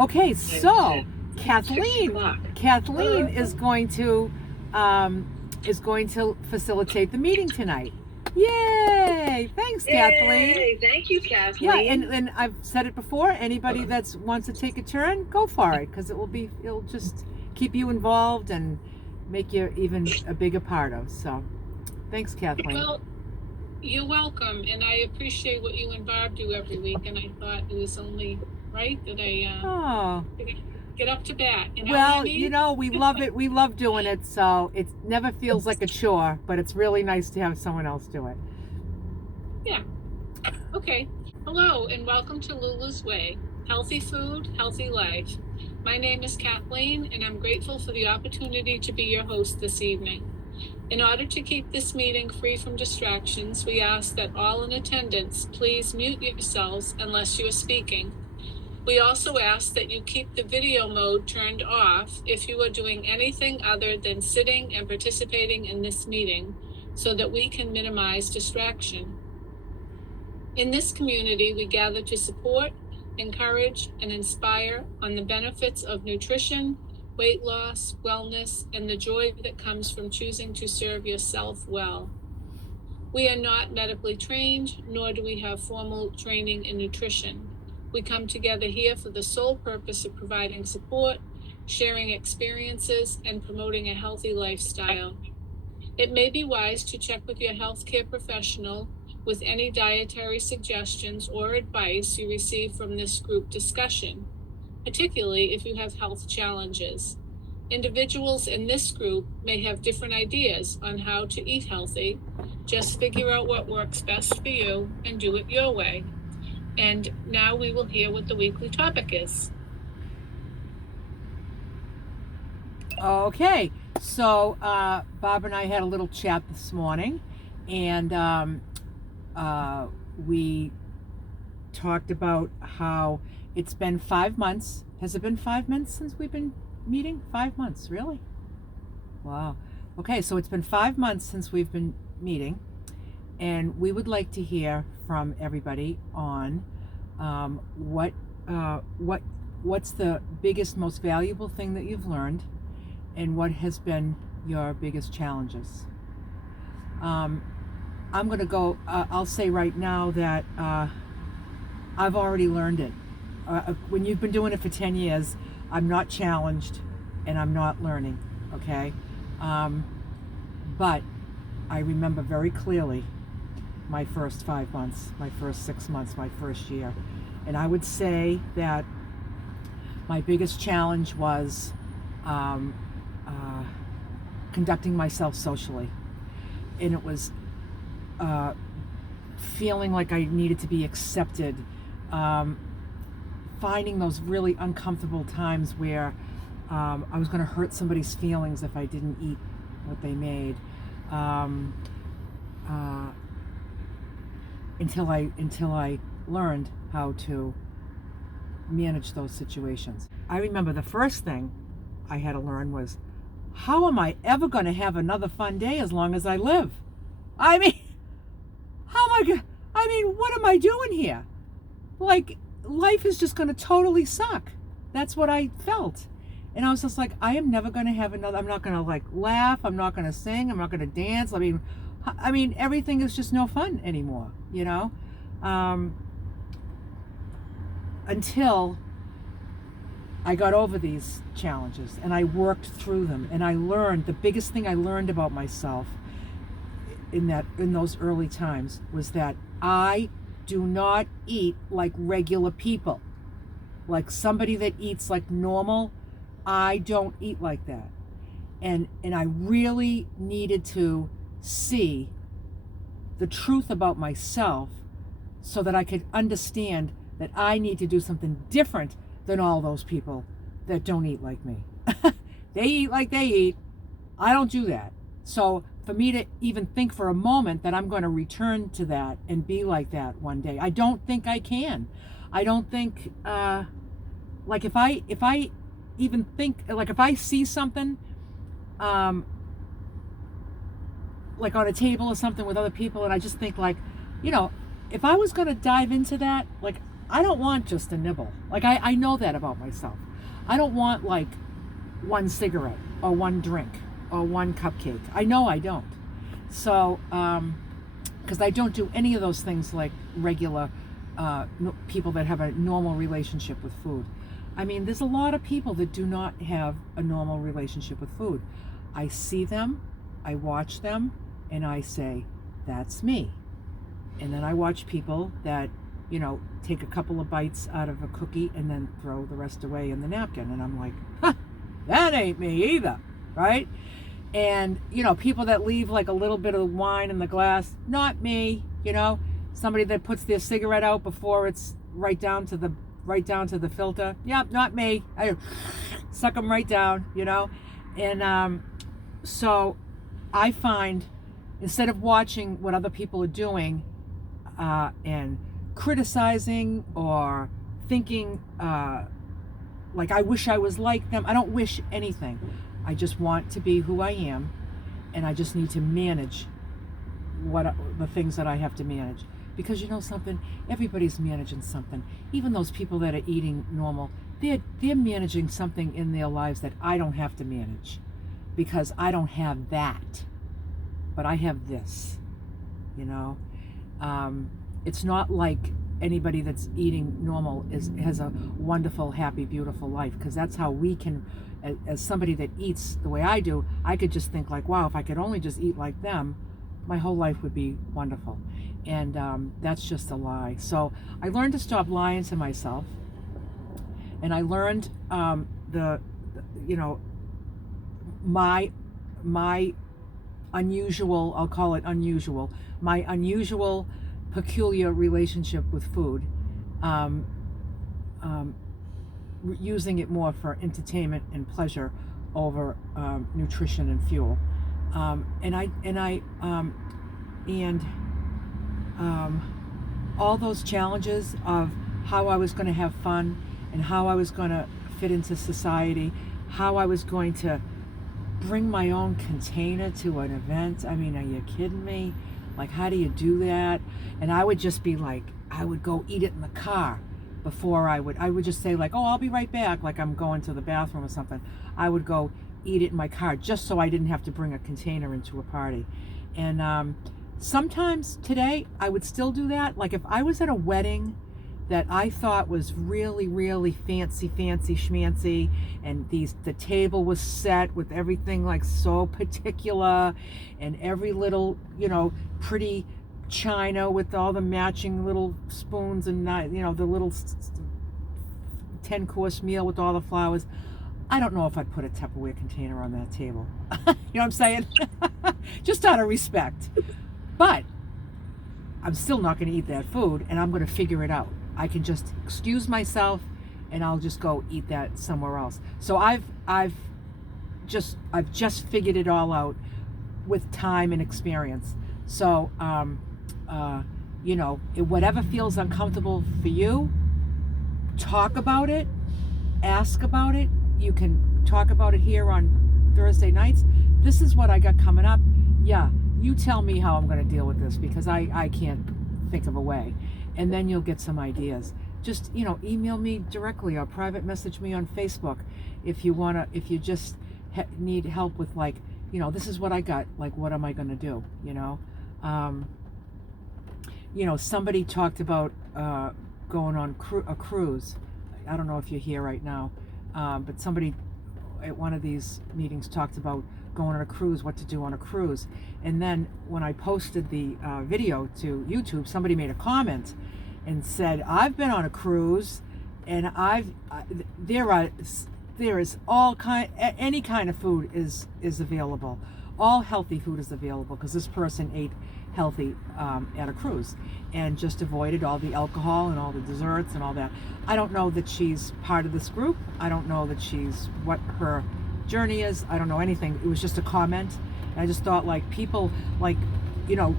Okay, so Kathleen is going to facilitate the meeting tonight. Yay! Thanks, Kathleen. Yay! Thank you, Kathleen. Yeah, and I've said it before. Anybody that wants to take a turn, go for it, because it'll just keep you involved and make you even a bigger part of. So, thanks, Kathleen. Well, you're welcome, and I appreciate what you and Barb do every week. And I thought it was only right that I get up to bat. You know well, what I mean? we love it. We love doing it, so it never feels like a chore. But it's really nice to have someone else do it. Yeah. Okay. Hello, and welcome to Lulu's Way. Healthy food, healthy life. My name is Kathleen, and I'm grateful for the opportunity to be your host this evening. In order to keep this meeting free from distractions, we ask that all in attendance please mute yourselves unless you are speaking. We also ask that you keep the video mode turned off if you are doing anything other than sitting and participating in this meeting, so that we can minimize distraction. In this community, we gather to support, encourage, and inspire on the benefits of nutrition, weight loss, wellness, and the joy that comes from choosing to serve yourself well. We are not medically trained, nor do we have formal training in nutrition. We come together here for the sole purpose of providing support, sharing experiences, and promoting a healthy lifestyle. It may be wise to check with your healthcare professional with any dietary suggestions or advice you receive from this group discussion, particularly if you have health challenges. Individuals in this group may have different ideas on how to eat healthy. Just figure out what works best for you and do it your way. And now we will hear what the weekly topic is. Okay, so Bob and I had a little chat this morning, and we talked about how it's been 5 months. Has it been 5 months since we've been meeting? 5 months, really? Wow. Okay, so it's been 5 months since we've been meeting, and we would like to hear from everybody on what's the biggest, most valuable thing that you've learned, and what has been your biggest challenges. I'm going to go, I'll say right now that I've already learned it. When you've been doing it for 10 years, I'm not challenged and I'm not learning, okay? But I remember very clearly my first 5 months, my first 6 months, my first year. And I would say that my biggest challenge was conducting myself socially. And it was feeling like I needed to be accepted, finding those really uncomfortable times where I was going to hurt somebody's feelings if I didn't eat what they made, until I learned how to manage those situations. I remember the first thing I had to learn was, how am I ever going to have another fun day as long as I live? I mean, what am I doing here? Like, life is just going to totally suck. That's what I felt. And I was just like, I am never going to have another, I'm not going to like laugh, I'm not going to sing, I'm not going to dance. I mean, everything is just no fun anymore, you know? Until I got over these challenges and I worked through them, and I learned, the biggest thing I learned about myself in those early times was that I do not eat like regular people. Like somebody that eats like normal, I don't eat like that. And I really needed to see the truth about myself so that I could understand that I need to do something different than all those people that don't eat like me. They eat like they eat. I don't do that. So for me to even think for a moment that I'm going to return to that and be like that one day, I don't think I can. I don't think, like if I even think, like if I see something, like on a table or something with other people, and I just think like, you know, if I was going to dive into that, like I don't want just a nibble. Like I know that about myself. I don't want like one cigarette or one drink or one cupcake. I know I don't. So, because I don't do any of those things like regular people that have a normal relationship with food. I mean, there's a lot of people that do not have a normal relationship with food. I see them, I watch them, and I say, that's me. And then I watch people that, you know, take a couple of bites out of a cookie and then throw the rest away in the napkin. And I'm like, huh, that ain't me either, right? And, you know, people that leave like a little bit of wine in the glass, not me, you know. Somebody that puts their cigarette out before it's right down to the filter. Yeah, not me. I suck them right down, you know. And so I find, instead of watching what other people are doing and criticizing or thinking like I wish I was like them, I don't wish anything. I just want to be who I am, and I just need to manage the things that I have to manage. Because you know something, everybody's managing something. Even those people that are eating normal, they're managing something in their lives that I don't have to manage, because I don't have that, but I have this, you know. It's not like anybody that's eating normal has a wonderful, happy, beautiful life, because that's how we can, as somebody that eats the way I do, I could just think like, wow, if I could only just eat like them, my whole life would be wonderful. And that's just a lie. So I learned to stop lying to myself, and I learned you know, my unusual, I'll call it unusual, my unusual, peculiar relationship with food, using it more for entertainment and pleasure over nutrition and fuel. All those challenges of how I was going to have fun and how I was going to fit into society, how I was going to bring my own container to an event. I mean, are you kidding me? Like, how do you do that? And I would just be like, I would go eat it in the car before I would just say like, oh, I'll be right back, like I'm going to the bathroom or something. I would go eat it in my car just so I didn't have to bring a container into a party. And sometimes today I would still do that. Like if I was at a wedding that I thought was really, really fancy schmancy, and the table was set with everything like so particular, and every little, you know, pretty china with all the matching little spoons, and you know, the little 10-course meal with all the flowers. I don't know if I'd put a Tupperware container on that table. You know what I'm saying? Just out of respect. But I'm still not going to eat that food, and I'm going to figure it out. I can just excuse myself, and I'll just go eat that somewhere else. So I've just figured it all out with time and experience. So you know, whatever feels uncomfortable for you, talk about it, ask about it. You can talk about it here on Thursday nights. This is what I got coming up. Yeah, you tell me how I'm going to deal with this, because I can't think of a way. And then you'll get some ideas. Just, you know, email me directly or private message me on Facebook if you just need help with, like, you know, this is what I got, like, what am I going to do, you know? You know, somebody talked about going on a cruise. I don't know if you're here right now, but somebody at one of these meetings talked about going on a cruise, what to do on a cruise. And then when I posted the video to YouTube, somebody made a comment and said, I've been on a cruise, and there is all any kind of food is available. All healthy food is available, because this person ate healthy at a cruise and just avoided all the alcohol and all the desserts and all that. I don't know that she's part of this group. I don't know that what her journey is. I don't know anything. It was just a comment. And I just thought, like, people, like, you know,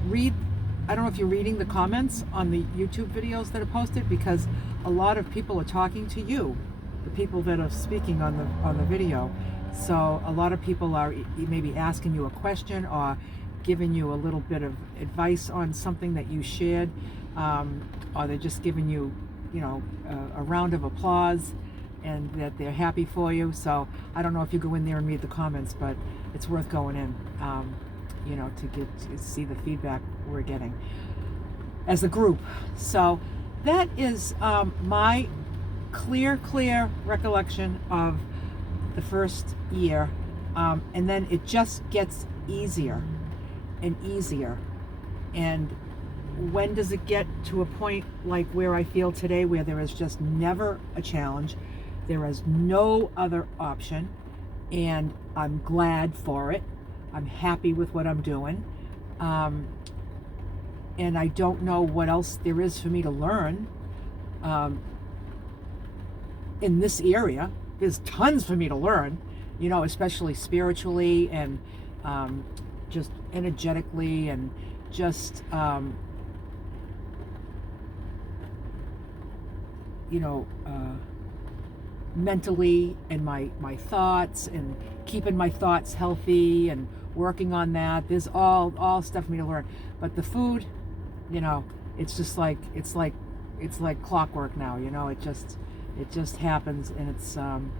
I don't know if you're reading the comments on the YouTube videos that are posted, because a lot of people are talking to you, the people that are speaking on the video. So a lot of people are maybe asking you a question or giving you a little bit of advice on something that you shared, or they're just giving you a round of applause, and that they're happy for you. So I don't know if you go in there and read the comments, but it's worth going in, to see the feedback we're getting as a group. So that is my clear recollection of the first year, and then it just gets easier and easier. And when does it get to a point like where I feel today, where there is just never a challenge, there is no other option, and I'm glad for it, I'm happy with what I'm doing, and I don't know what else there is for me to learn in this area. There's tons for me to learn, especially spiritually, and just energetically, and just mentally, and my thoughts, and keeping my thoughts healthy, and working on that. There's all stuff for me to learn. But the food, it's just like it's like clockwork now. It just happens, and it's I'm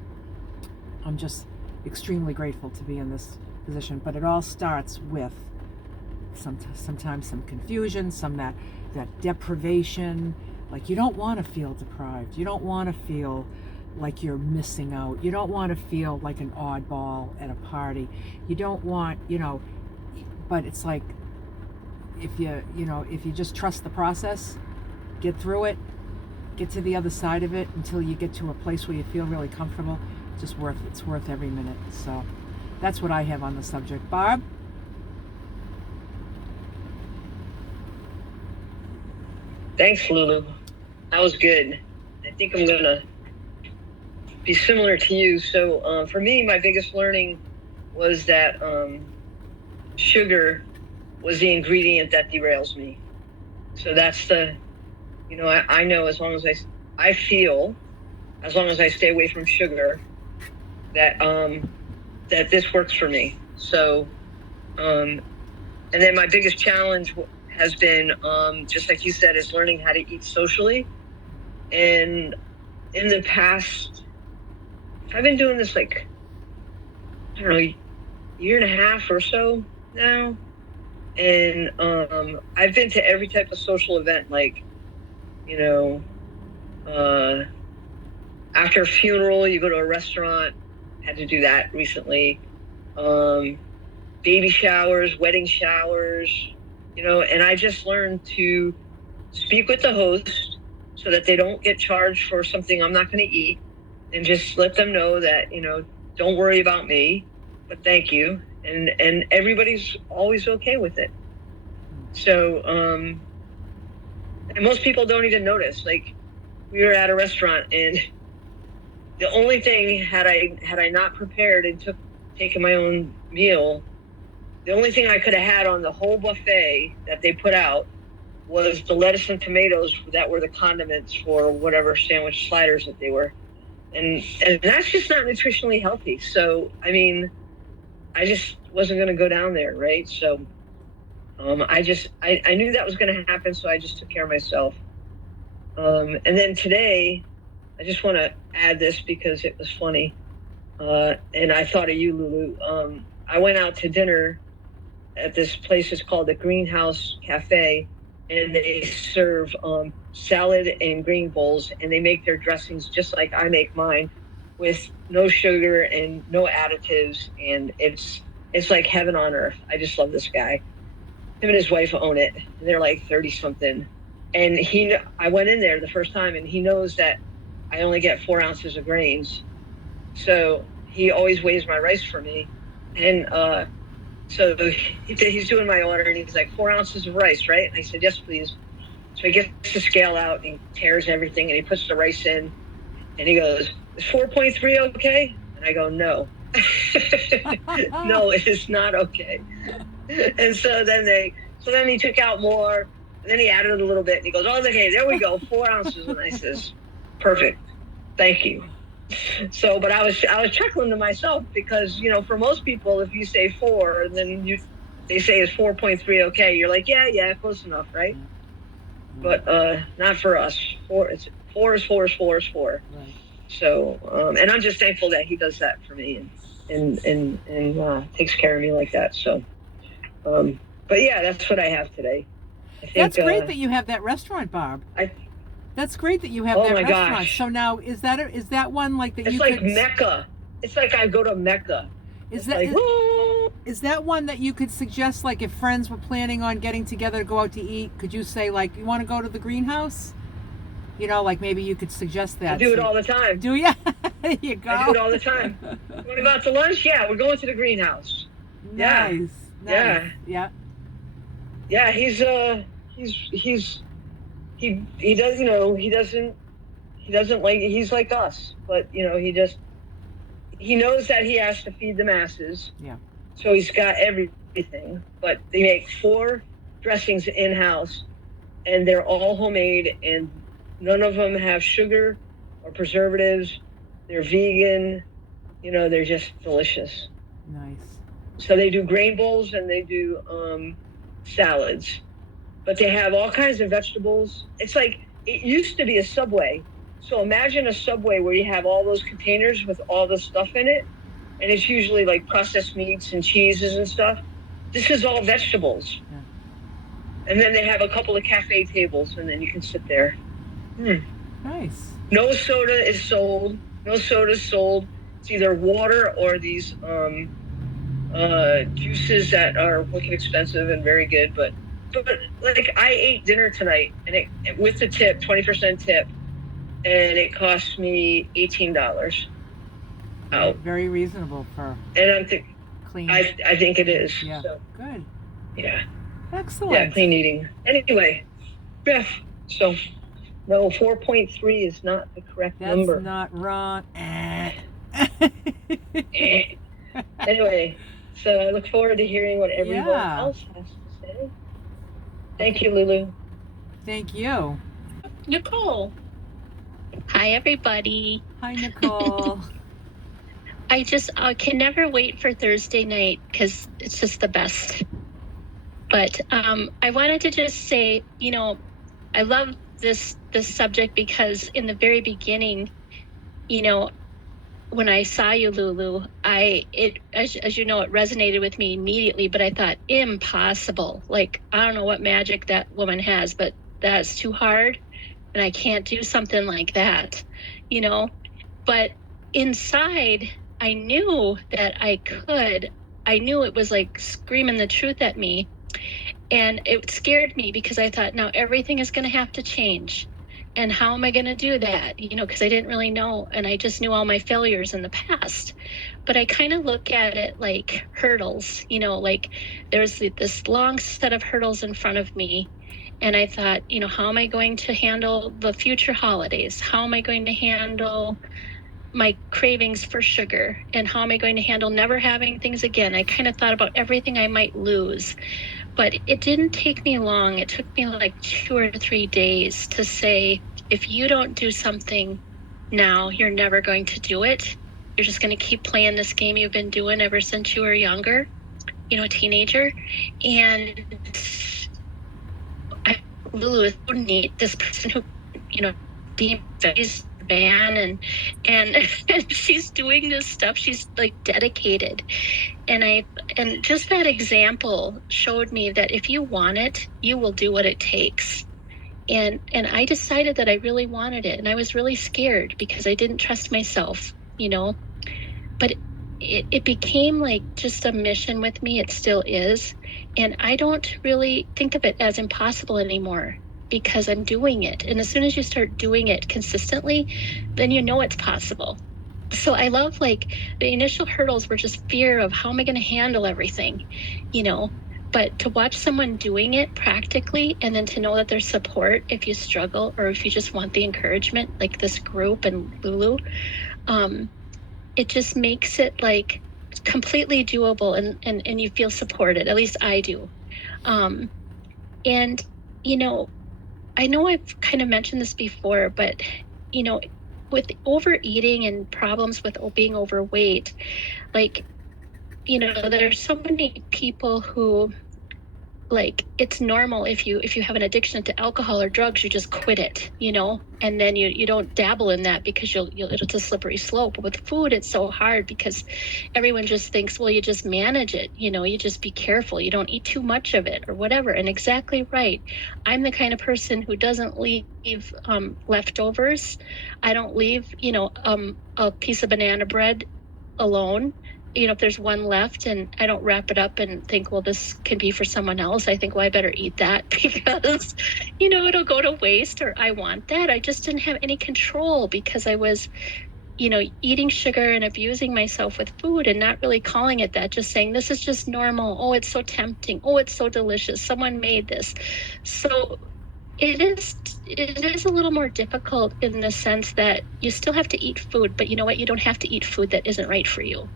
just extremely grateful to be in this position. But it all starts with sometimes some confusion, some that deprivation. Like, you don't want to feel deprived. You don't want to feel like you're missing out. You don't want to feel like an oddball at a party. You don't want, but it's like, if you just trust the process, get through it, get to the other side of it until you get to a place where you feel really comfortable, it's worth every minute. So that's what I have on the subject. Barb? Thanks, Lulu. That was good. I think I'm going to be similar to you. So for me, my biggest learning was that sugar was the ingredient that derails me. So that's I know as long as I feel, as long as I stay away from sugar, that that this works for me. So, and then my biggest challenge has been, just like you said, is learning how to eat socially. And in the past, I've been doing this like, I don't know, year and a half or so now. And I've been to every type of social event, like, after a funeral, you go to a restaurant. Had to do that recently. Baby showers, wedding showers, and I just learned to speak with the host so that they don't get charged for something I'm not going to eat, and just let them know that, don't worry about me, but thank you. And everybody's always okay with it. So, and most people don't even notice. Like, we were at a restaurant, and the only thing, had I not prepared and taken my own meal, the only thing I could have had on the whole buffet that they put out was the lettuce and tomatoes that were the condiments for whatever sandwich sliders that they were. And that's just not nutritionally healthy. So, I mean, I just wasn't going to go down there, right? So I knew that was going to happen, so I just took care of myself. And then today, I just want to add this because it was funny. And I thought of you, Lulu. I went out to dinner at this place. It's called the Greenhouse Cafe, and they serve salad and green bowls, and they make their dressings just like I make mine, with no sugar and no additives, and it's like heaven on earth. I just love this guy. Him and his wife own it. They're like 30-something, and I went in there the first time, and he knows that I only get 4 ounces of grains, so he always weighs my rice for me, and so he's doing my order, and he's like, 4 ounces of rice, right? And I said, yes, please. So he gets the scale out, and he tears everything, and he puts the rice in, and he goes, is 4.3 okay? And I go, no. No, it is not okay. And so then he took out more, and then he added a little bit, and he goes, oh, okay, there we go, 4 ounces. And I says, perfect, thank you. So, but I was chuckling to myself because, for most people, if you say 4 and then they say it's 4.3 okay, you're like, yeah, close enough, right? But not for us. 4 is 4 is 4 is 4. Right. So, and I'm just thankful that he does that for me and takes care of me like that. So, but yeah, that's what I have today. I think That's great that you have that restaurant, Barb. That's great that you have that my restaurant. gosh. So now, is that one like that It's you like could? Mecca. It's like I go to Mecca. Is It's that like, woo! is that one that you could suggest, like if friends were planning on getting together to go out to eat, could you say like, you want to go to the greenhouse? You know, like maybe you could suggest that. I do it all the time. Do you? There you go. I do it all the time. Want to go out to lunch? Yeah, we're going to the greenhouse. Nice. Yeah. Yeah. Yeah, he does, he doesn't like, he's like us, but he knows that he has to feed the masses. Yeah. So he's got everything, but they make 4 dressings in-house and they're all homemade and none of them have sugar or preservatives. They're vegan, they're just delicious. Nice. So they do grain bowls and they do salads, but they have all kinds of vegetables. It's like, it used to be a Subway. So imagine a Subway where you have all those containers with all the stuff in it. And it's usually like processed meats and cheeses and stuff. This is all vegetables. Yeah. And then they have a couple of cafe tables and then you can sit there. Nice. No soda is sold. No soda is sold. It's either water or these juices that are wicked expensive and very good. But like I ate dinner tonight and it with the tip, 20% tip, and it cost me $18 out. Very reasonable for And I'm thinking, clean. I think it is. Yeah. So, Good. yeah. Excellent. Yeah, clean eating. Anyway, yeah. So, no, 4.3 is not the correct That's number. not wrong. Anyway, so I look forward to hearing what everyone else has to say. Thank you, Lulu. Thank you. Nicole. Hi, everybody. Hi, Nicole. I can never wait for Thursday night because it's just the best. But I wanted to just say, I love this subject because in the very beginning, when I saw you, Lulu, as you know, it resonated with me immediately, but I thought, impossible. Like, I don't know what magic that woman has, but that's too hard. And I can't do something like that, But inside, I knew that I could. I knew it was like screaming the truth at me. And it scared me because I thought, now everything is going to have to change. And how am I going to do that? Because I didn't really know. And I just knew all my failures in the past. But I kind of look at it like hurdles, like there's this long set of hurdles in front of me. And I thought, how am I going to handle the future holidays? How am I going to handle my cravings for sugar? And how am I going to handle never having things again? I kind of thought about everything I might lose. But it didn't take me long. It took me like 2 or 3 days to say, if you don't do something now, you're never going to do it. You're just going to keep playing this game you've been doing ever since you were younger, a teenager. And Lulu is so neat. This person who, being veggie ban and she's doing this stuff. She's like dedicated. And just that example showed me that if you want it, you will do what it takes. And I decided that I really wanted it. And I was really scared because I didn't trust myself, but it became like just a mission with me. It still is. And I don't really think of it as impossible anymore because I'm doing it. And as soon as you start doing it consistently, then it's possible. So I love like the initial hurdles were just fear of how am I going to handle everything, but to watch someone doing it practically and then to know that there's support if you struggle or if you just want the encouragement, like this group and Lulu, it just makes it like completely doable and you feel supported. At least I do. And, I know I've kind of mentioned this before, but, with overeating and problems with being overweight, like, there's so many people who like it's normal if you have an addiction to alcohol or drugs, you just quit it, and then you don't dabble in that because it's a slippery slope. But with food, it's so hard because everyone just thinks, well, you just manage it, you just be careful, you don't eat too much of it or whatever. And exactly right. I'm the kind of person who doesn't leave leftovers. I don't leave, a piece of banana bread alone. If there's one left and I don't wrap it up and think, well, this can be for someone else, I think, well, I better eat that because, it'll go to waste, or I want that. I just didn't have any control because I was, eating sugar and abusing myself with food and not really calling it that, just saying, this is just normal. Oh, it's so tempting. Oh, it's so delicious. Someone made this. So it is a little more difficult in the sense that you still have to eat food, but you know what? You don't have to eat food that isn't right for you.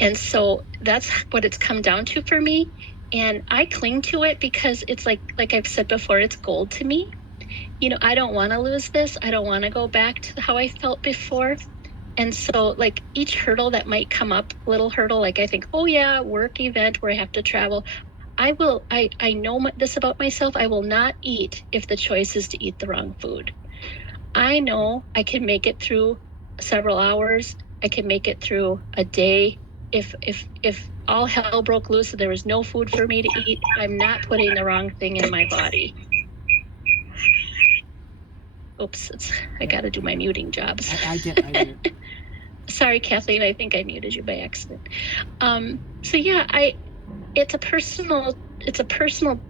And so that's what it's come down to for me. And I cling to it because it's like I've said before, it's gold to me. I don't want to lose this. I don't want to go back to how I felt before. And so like each hurdle that might come up, little hurdle, like I think, oh yeah, work event where I have to travel. I know this about myself. I will not eat if the choice is to eat the wrong food. I know I can make it through several hours. I can make it through a day. If all hell broke loose and there was no food for me to eat, I'm not putting the wrong thing in my body. Oops, I got to do my muting jobs. I did. Sorry, Kathleen, I think I muted you by accident. So yeah, it's a personal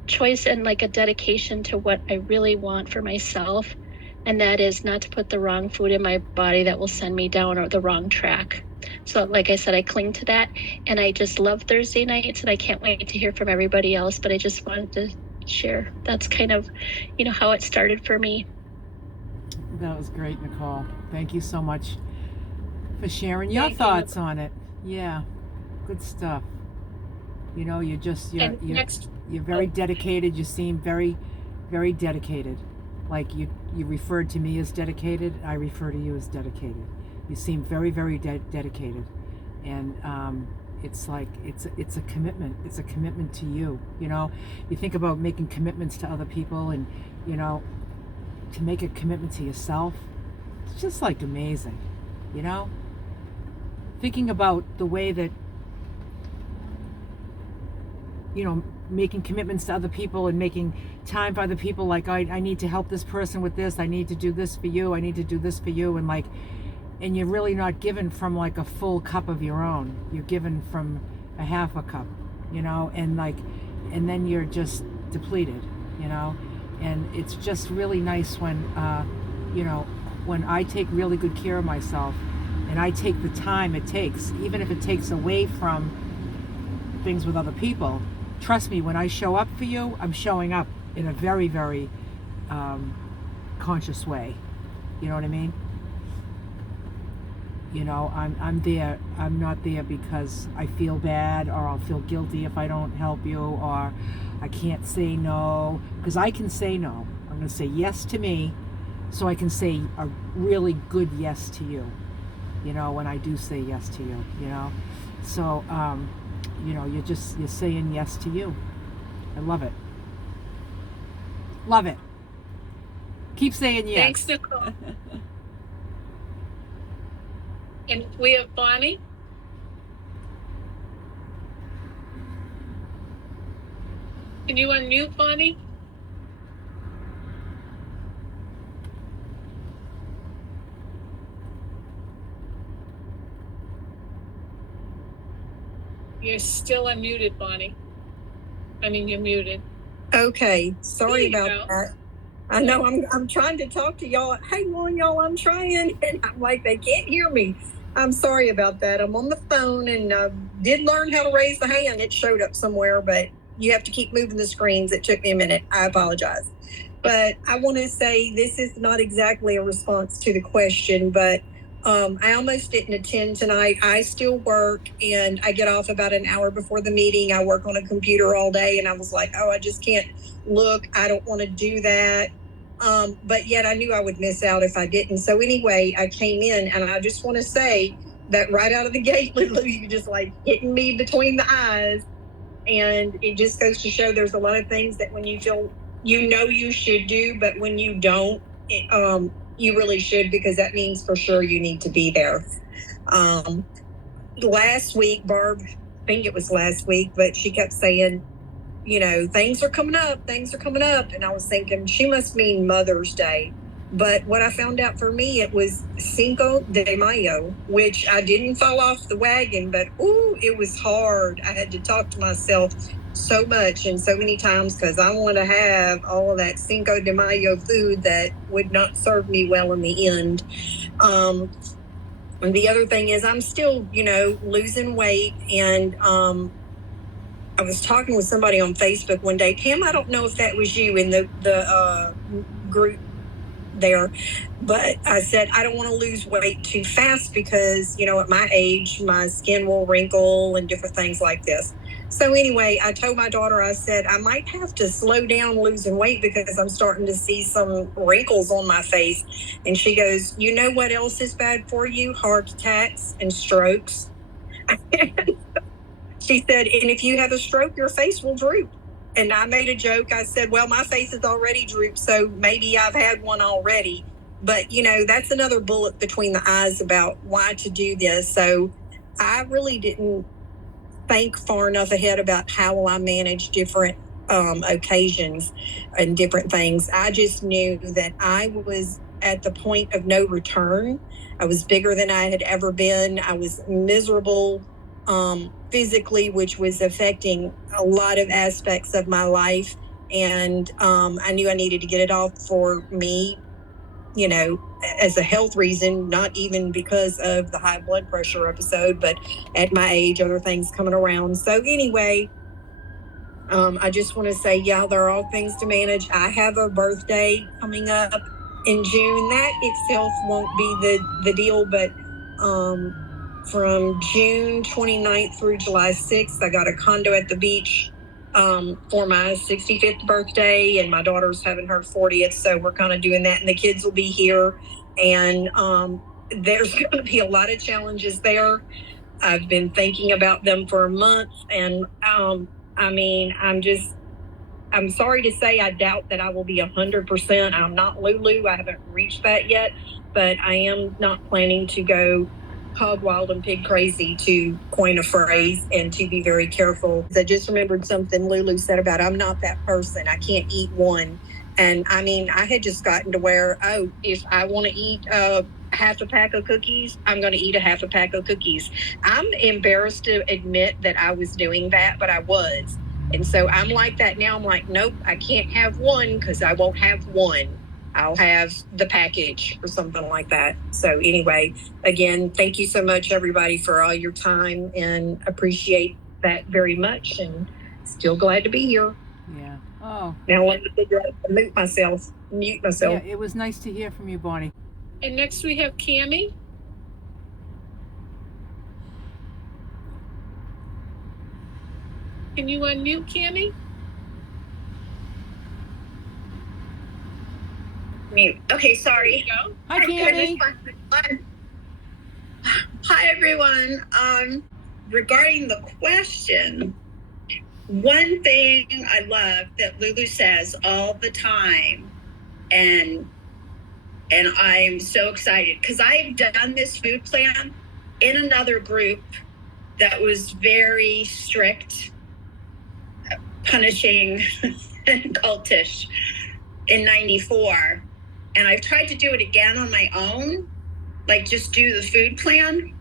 choice and like a dedication to what I really want for myself. And that is not to put the wrong food in my body that will send me down or the wrong track. So like I said, I cling to that, and I just love Thursday nights, and I can't wait to hear from everybody else, but I just wanted to share. That's kind of, how it started for me. That was great, Nicole. Thank you so much for sharing your thoughts on it. Yeah, good stuff. You're very dedicated. You seem very, very dedicated. Like you referred to me as dedicated. I refer to you as dedicated. You seem very, very dedicated, and it's like it's a commitment. It's a commitment to you. You think about making commitments to other people, and to make a commitment to yourself. It's just like amazing. Thinking about the way that making commitments to other people and making time for other people, like I need to help this person with this, I need to do this for you, I need to do this for you, and you're really not given from like a full cup of your own. You're given from a half a cup, and then you're just depleted, and it's just really nice when when I take really good care of myself and I take the time it takes, even if it takes away from things with other people. Trust me, when I show up for you, I'm showing up in a very, very conscious way. You know what I mean? I'm there. I'm not there because I feel bad or I'll feel guilty if I don't help you, or I can't say no, because I can say no. I'm going to say yes to me so I can say a really good yes to you, when I do say yes to you, So, you're saying yes to you. I love it. Love it. Keep saying yes. Thanks, Nicole. And we have Bonnie. Can you unmute, Bonnie? You're still unmuted, Bonnie. You're muted. Okay, sorry There you about go. that. I know I'm trying to talk to y'all. Hey, on y'all, I'm trying, and I'm like, they can't hear me. I'm sorry about that. I'm on the phone, and did learn how to raise the hand. It showed up somewhere, but you have to keep moving the screens. It took me a minute. I apologize. But I want to say this is not exactly a response to the question, but I almost didn't attend tonight. I still work, and I get off about an hour before the meeting. I work on a computer all day, and I was like, oh, I just can't look. I don't want to do that. But yet I knew I would miss out if I didn't. So anyway, I came in, and I just want to say that right out of the gate, Lulu, you just like hitting me between the eyes. And it just goes to show there's a lot of things that when you feel you should do, but when you don't, you really should, because that means for sure you need to be there. Last week, Barb, I think it was last week, but she kept saying, things are coming up. And I was thinking she must mean Mother's Day. But what I found out for me, it was Cinco de Mayo, which I didn't fall off the wagon, but it was hard. I had to talk to myself so much and so many times because I want to have all of that Cinco de Mayo food that would not serve me well in the end. And the other thing is I'm still, losing weight. And I was talking with somebody on Facebook one day. Pam, I don't know if that was you in the group there, but I said I don't want to lose weight too fast because at my age my skin will wrinkle and different things like this. So anyway, I told my daughter, I said I might have to slow down losing weight because I'm starting to see some wrinkles on my face. And she goes, you know what else is bad for you? Heart attacks and strokes. She said, and if you have a stroke, your face will droop. And I made a joke. I said, well, my face is already drooped, so maybe I've had one already. But, that's another bullet between the eyes about why to do this. So I really didn't think far enough ahead about how will I manage different occasions and different things. I just knew that I was at the point of no return. I was bigger than I had ever been. I was miserable physically, which was affecting a lot of aspects of my life. And I knew I needed to get it off for me, as a health reason, not even because of the high blood pressure episode, but at my age, other things coming around. So anyway, I just want to say, there are all things to manage. I have a birthday coming up in June. That itself won't be the deal, but from June 29th through July 6th, I got a condo at the beach for my 65th birthday, and my daughter's having her 40th, so we're kind of doing that, and the kids will be here, and there's going to be a lot of challenges there. I've been thinking about them for a month, and I'm sorry to say I doubt that I will be 100%. I'm not Lulu. I haven't reached that yet, but I am not planning to go hog wild and pig crazy, to coin a phrase, and to be very careful. I just remembered something Lulu said about I'm not that person. I can't eat one. And I had just gotten to where, if I want to eat half a pack of cookies, I'm going to eat a half a pack of cookies. I'm embarrassed to admit that I was doing that, but I was. And so I'm like that now. I'm like, nope, I can't have one because I won't have one. I'll have the package or something like that. So anyway, again, thank you so much, everybody, for all your time, and appreciate that very much, and still glad to be here. Yeah. Oh. Now let me figure out to mute myself. Yeah, it was nice to hear from you, Bonnie. And next we have Cammy. Can you unmute, Cammy? Mute. Okay, sorry. There you go. Hi, Cammy. Hi, everyone. Regarding the question, one thing I love that Lulu says all the time, and I'm so excited because I've done this food plan in another group that was very strict, punishing, and cultish in '94. And I've tried to do it again on my own, like just do the food plan.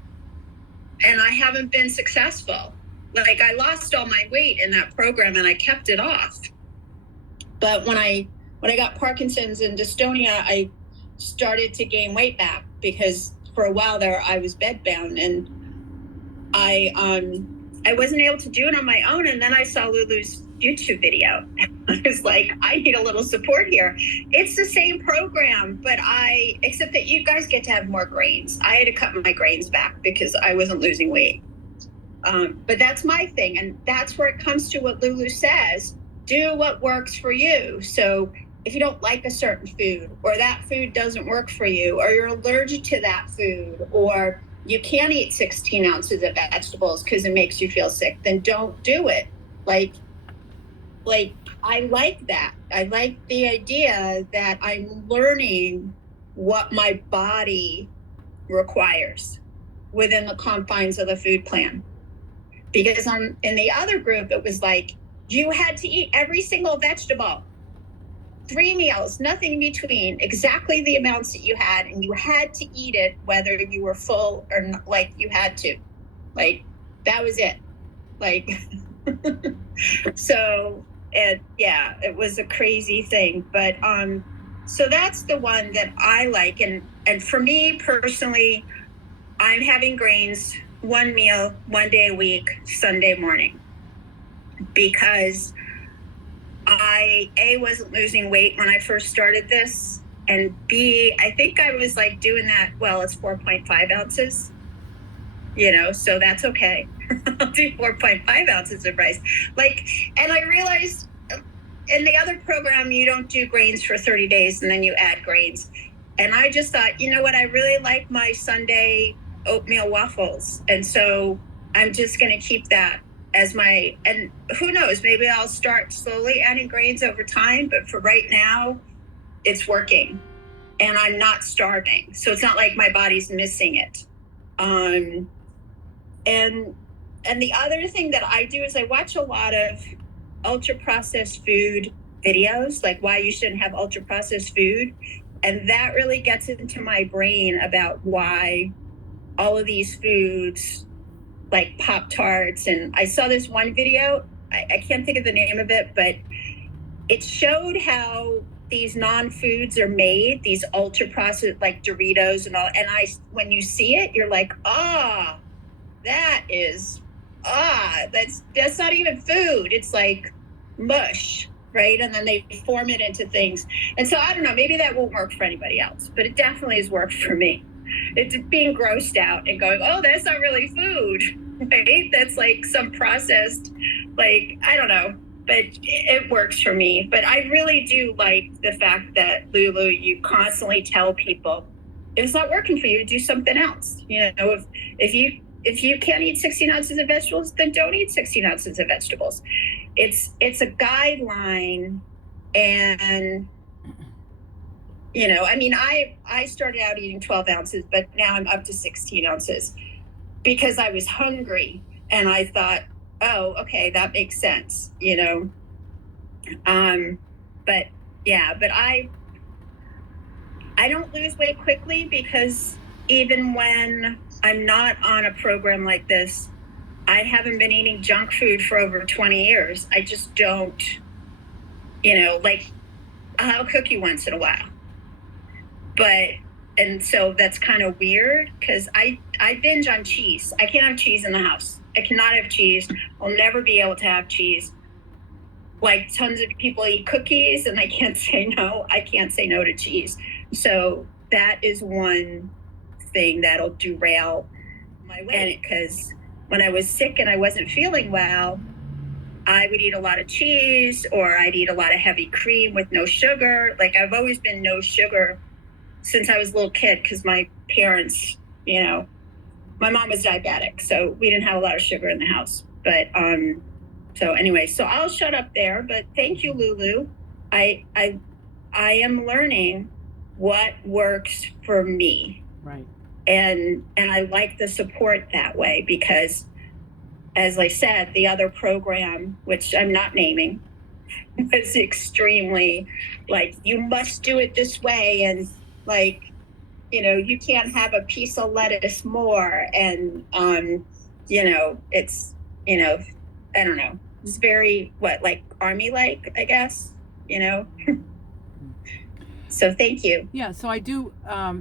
And I haven't been successful. Like I lost all my weight in that program and I kept it off. But when I got Parkinson's and dystonia, I started to gain weight back because for a while there I was bedbound, and I wasn't able to do it on my own. And then I saw Lulu's YouTube video. I was like, I need a little support here. It's the same program, but except that you guys get to have more grains. I had to cut my grains back because I wasn't losing weight. But that's my thing. And that's where it comes to what Lulu says, do what works for you. So if you don't like a certain food, or that food doesn't work for you, or you're allergic to that food, or you can't eat 16 ounces of vegetables because it makes you feel sick, then don't do it. Like I like that. I like the idea that I'm learning what my body requires within the confines of the food plan. Because in the other group, it was like, you had to eat every single vegetable, 3 meals, nothing in between, exactly the amounts that you had, and you had to eat it whether you were full or not, like you had to. Like, that was it. Like, so, and yeah, it was a crazy thing. But so that's the one that I like. And for me personally, I'm having grains, 1 meal, 1 day a week, Sunday morning, because I wasn't losing weight when I first started this, and B, I think I was like doing that. Well, it's 4.5 ounces, so that's okay. I'll do 4.5 ounces of rice. And I realized in the other program, you don't do grains for 30 days and then you add grains. And I just thought, you know what? I really like my Sunday oatmeal waffles. And so I'm just going to keep that as and who knows, maybe I'll start slowly adding grains over time. But for right now, it's working and I'm not starving. So it's not like my body's missing it. And the other thing that I do is I watch a lot of ultra processed food videos, like why you shouldn't have ultra processed food. And that really gets into my brain about why all of these foods like Pop-Tarts. And I saw this one video, I can't think of the name of it, but it showed how these non-foods are made, these ultra processed like Doritos and all. And when you see it, you're like, that's not even food. It's like mush, right? And then they form it into things. And so I don't know, maybe that won't work for anybody else, but it definitely has worked for me. It's being grossed out and going, oh, that's not really food, right? That's like some processed, I don't know, but it works for me. But I really do like the fact that, Lulu, you constantly tell people, if it's not working for you, do something else. If you can't eat 16 ounces of vegetables, then don't eat 16 ounces of vegetables. It's a guideline. And, I started out eating 12 ounces, but now I'm up to 16 ounces because I was hungry. And I thought, oh, okay, that makes sense, But I don't lose weight quickly because even when I'm not on a program like this, I haven't been eating junk food for over 20 years. I just don't, I'll have a cookie once in a while. And so that's kind of weird because I binge on cheese. I can't have cheese in the house. I cannot have cheese. I'll never be able to have cheese. Like tons of people eat cookies and I can't say no. I can't say no to cheese. So that is one thing that'll derail my weight, because when I was sick and I wasn't feeling well, I would eat a lot of cheese or I'd eat a lot of heavy cream with no sugar. Like I've always been no sugar since I was a little kid because my parents, my mom was diabetic, so we didn't have a lot of sugar in the house. But so anyway, so I'll shut up there. But thank you, Lulu. I am learning what works for me. Right. And I like the support that way because, as I said, the other program, which I'm not naming, was extremely you must do it this way. And you can't have a piece of lettuce more. And, it's, I don't know. It's very, army-like, I guess, So thank you. Yeah, so I do,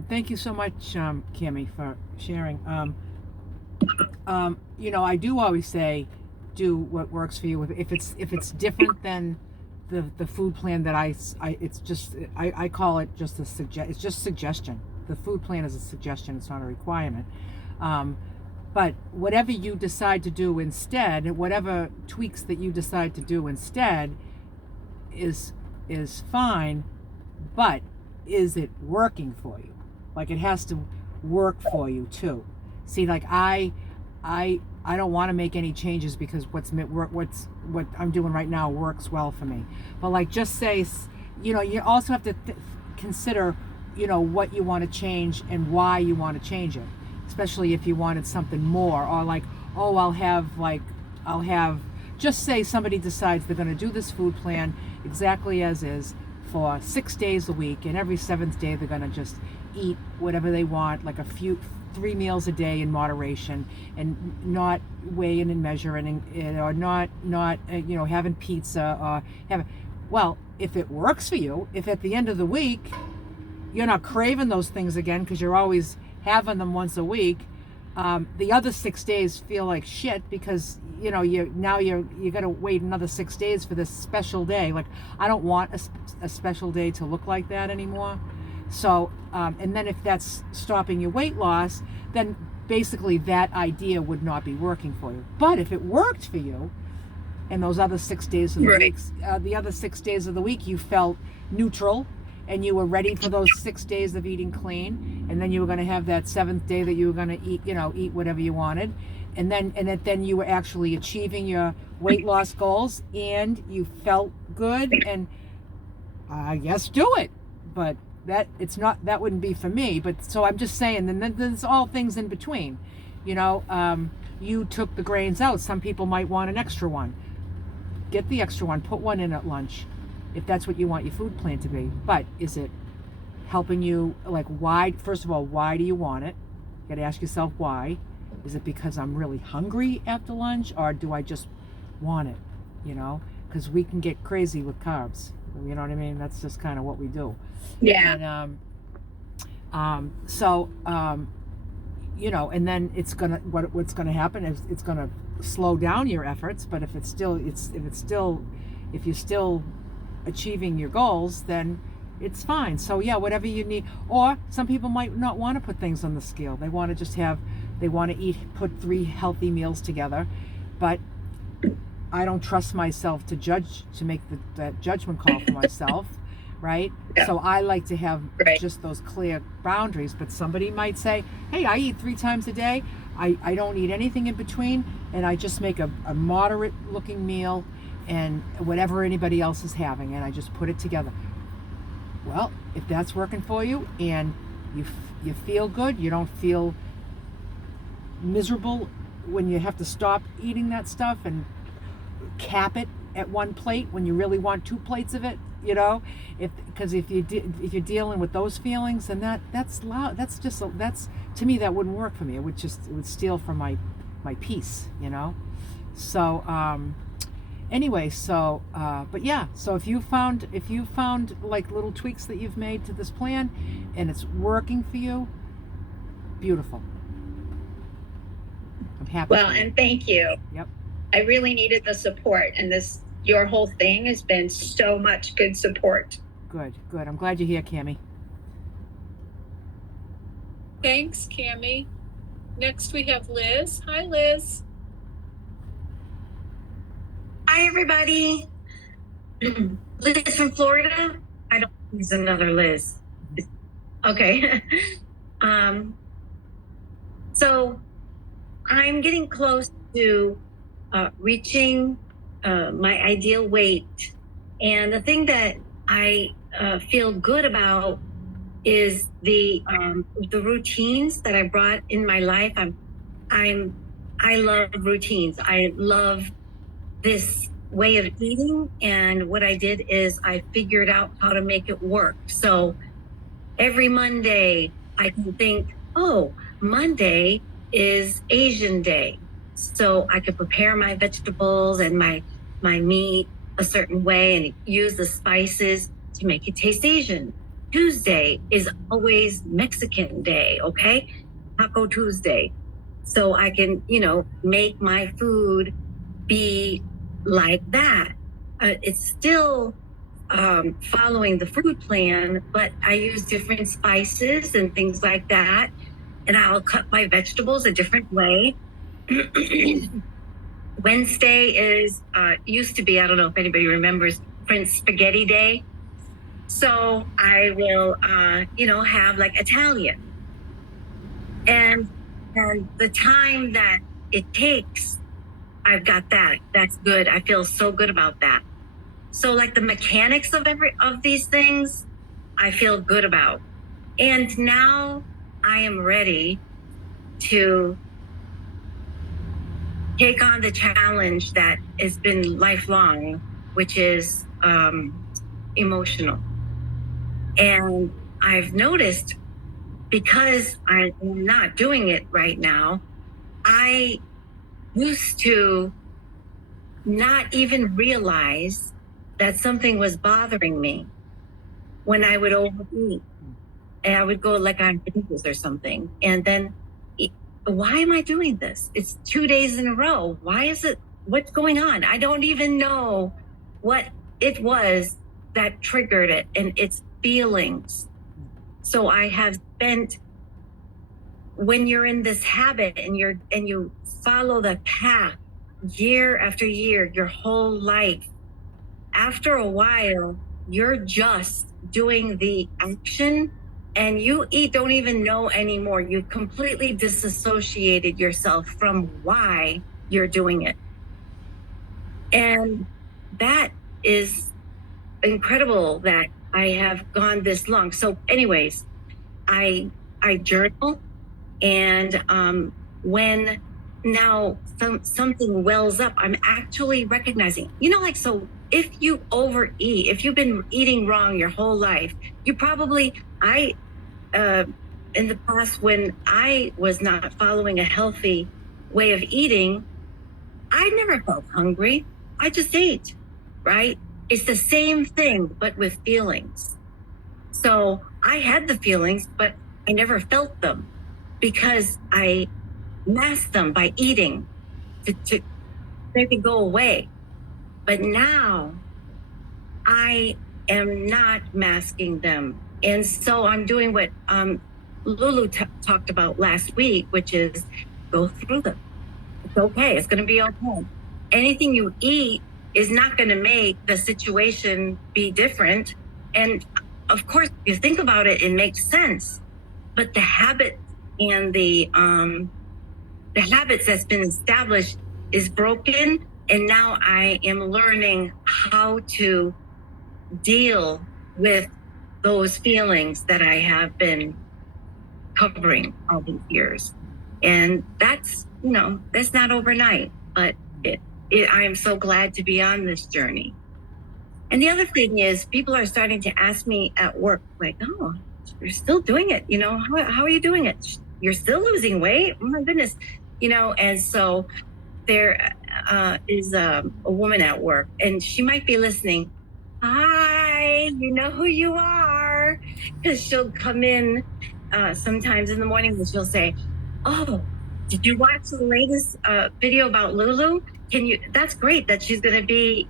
thank you so much, Cammy, for sharing. I do always say, do what works for you. If it's different than the food plan that I call it just it's just suggestion. The food plan is a suggestion, it's not a requirement. But whatever you decide to do instead, whatever tweaks that you decide to do instead is fine, but is it working for you? It has to work for you too. See, I I don't want to make any changes because what I'm doing right now works well for me. But like, just say, you know, you also have to consider, you know, what you want to change and why you want to change it, especially if you wanted something more, or like, oh, I'll have, just say somebody decides they're going to do this food plan exactly as is for 6 days a week, and every 7th day they're going to just eat whatever they want, like 3 meals a day in moderation, and not weighing and measuring, or not you know, having pizza, or having, well, if it works for you, if at the end of the week you're not craving those things again because you're always having them once a week, the other 6 days feel like shit because, you know, you got to wait another 6 days for this special day. Like, I don't want a special day to look like that anymore. So, and then if that's stopping your weight loss, then basically that idea would not be working for you. But if it worked for you, and those other 6 days of the week, the other 6 days of the week, you felt neutral, and you were ready for those 6 days of eating clean, and then you were going to have that 7th day that you were going to eat, you know, eat whatever you wanted, and then you were actually achieving your weight loss goals, and you felt good, and yes, do it. But that wouldn't be for me. But so I'm just saying, and then there's all things in between, you know. You took the grains out. Some people might want an extra one. Get the extra one, put one in at lunch, if that's what you want your food plan to be. But is it helping you? Like, why? First of all, why do you want it? You got to ask yourself why. Is it because I'm really hungry after lunch, or do I just want it? You know, because we can get crazy with carbs. You know what I mean? That's just kind of what we do. Yeah. And so you know, and then it's gonna, what's gonna happen is it's gonna slow down your efforts. But if you're still achieving your goals, then it's fine. So yeah, whatever you need. Or some people might not want to put things on the scale. They want to just put 3 healthy meals together. But I don't trust myself to make that judgment call for myself, right? Yeah. So I like to have just those clear boundaries. But somebody might say, hey, I eat 3 times a day. I don't eat anything in between, and I just make a moderate looking meal and whatever anybody else is having, and I just put it together. Well, if that's working for you and you feel good, you don't feel miserable when you have to stop eating that stuff and cap it at 1 plate when you really want 2 plates of it, you know, because if you're dealing with those feelings, then that's to me, that wouldn't work for me. It would steal from my peace, you know. So anyway, so but yeah, so if you found like little tweaks that you've made to this plan and it's working for you, beautiful. I'm happy. Well, and thank you. Yep. I really needed the support, and your whole thing has been so much good support. Good. I'm glad you're here, Cammy. Thanks, Cammy. Next we have Liz. Hi, Liz. Hi, everybody. Liz from Florida. I don't use another Liz. Okay. So I'm getting close to reaching my ideal weight. And the thing that I feel good about is the routines that I brought in my life. I love routines. I love this way of eating, and what I did is I figured out how to make it work. So every Monday I can think, oh, Monday is Asian day, so I could prepare my vegetables and my meat a certain way and use the spices to make it taste Asian. Tuesday is always Mexican day, okay? Taco Tuesday. So I can, make my food be like that. It's still following the food plan, but I use different spices and things like that. And I'll cut my vegetables a different way. Wednesday is, used to be, I don't know if anybody remembers, Prince Spaghetti Day. So I will, have like Italian. And the time that it takes, I've got that. That's good. I feel so good about that. So like the mechanics of these things, I feel good about. And now I am ready to take on the challenge that has been lifelong, which is emotional. And I've noticed, because I'm not doing it right now, I used to not even realize that something was bothering me when I would overeat. And I would go like on binges or something. And then, why am I doing this? It's 2 days in a row. Why is it? What's going on? I don't even know what it was that triggered it, and it's feelings. So I have spent, when you're in this habit and you follow the path year after year, your whole life, after a while, you're just doing the action and you don't even know anymore. You've completely disassociated yourself from why you're doing it. And that is incredible that I have gone this long. So anyways, I journal, and when now something wells up, I'm actually recognizing, like, so if you overeat, if you've been eating wrong your whole life, you probably, in the past, when I was not following a healthy way of eating, I never felt hungry. I just ate, right? It's the same thing, but with feelings. So I had the feelings, but I never felt them because I masked them by eating to make it go away. But now I am not masking them. And so I'm doing what Lulu talked about last week, which is go through them. It's okay. It's going to be okay. Anything you eat is not going to make the situation be different. And of course, if you think about it, it makes sense. But the habit and the habits that's been established is broken. And now I am learning how to deal with those feelings that I have been covering all these years. And that's, that's not overnight, but I am so glad to be on this journey. And the other thing is, people are starting to ask me at work, like, oh, you're still doing it. How are you doing it? You're still losing weight? Oh my goodness. And so there is a woman at work, and she might be listening. Hi, you know who you are. Because she'll come in sometimes in the morning and she'll say, oh, did you watch the latest video about Lulu? That's great that she's going to be,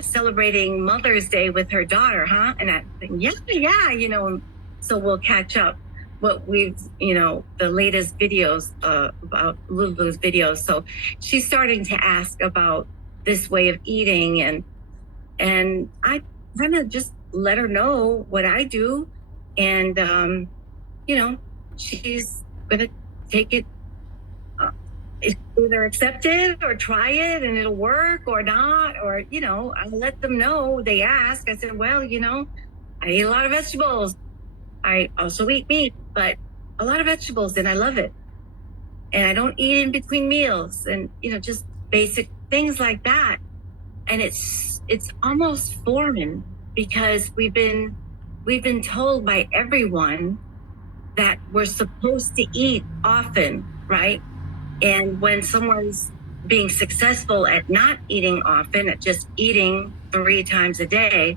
celebrating Mother's Day with her daughter, huh? And I think, yeah, so we'll catch up what we've, the latest videos about Lulu's videos. So she's starting to ask about this way of eating, and I kind of just let her know what I do. And, she's going to take it, either accept it or try it and it'll work or not. Or, I let them know. They ask. I said, well, I eat a lot of vegetables. I also eat meat, but a lot of vegetables, and I love it. And I don't eat in between meals, and, just basic things like that. And it's almost foreign because we've been told by everyone that we're supposed to eat often, right? And when someone's being successful at not eating often, at just eating 3 times a day,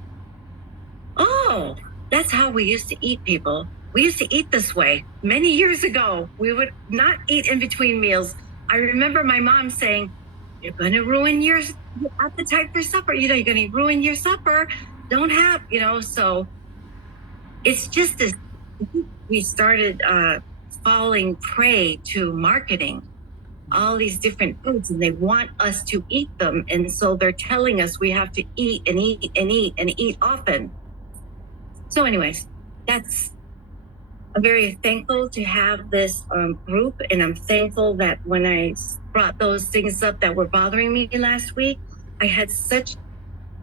oh, that's how we used to eat, people. We used to eat this way many years ago. We would not eat in between meals. I remember my mom saying, you're going to ruin your appetite for supper. You're going to ruin your supper. Don't have, so it's just this. We started falling prey to marketing, all these different foods, and they want us to eat them. And so they're telling us we have to eat and eat and eat and eat often. So anyways, that's I'm very thankful to have this group, and I'm thankful that when I brought those things up that were bothering me last week, I had such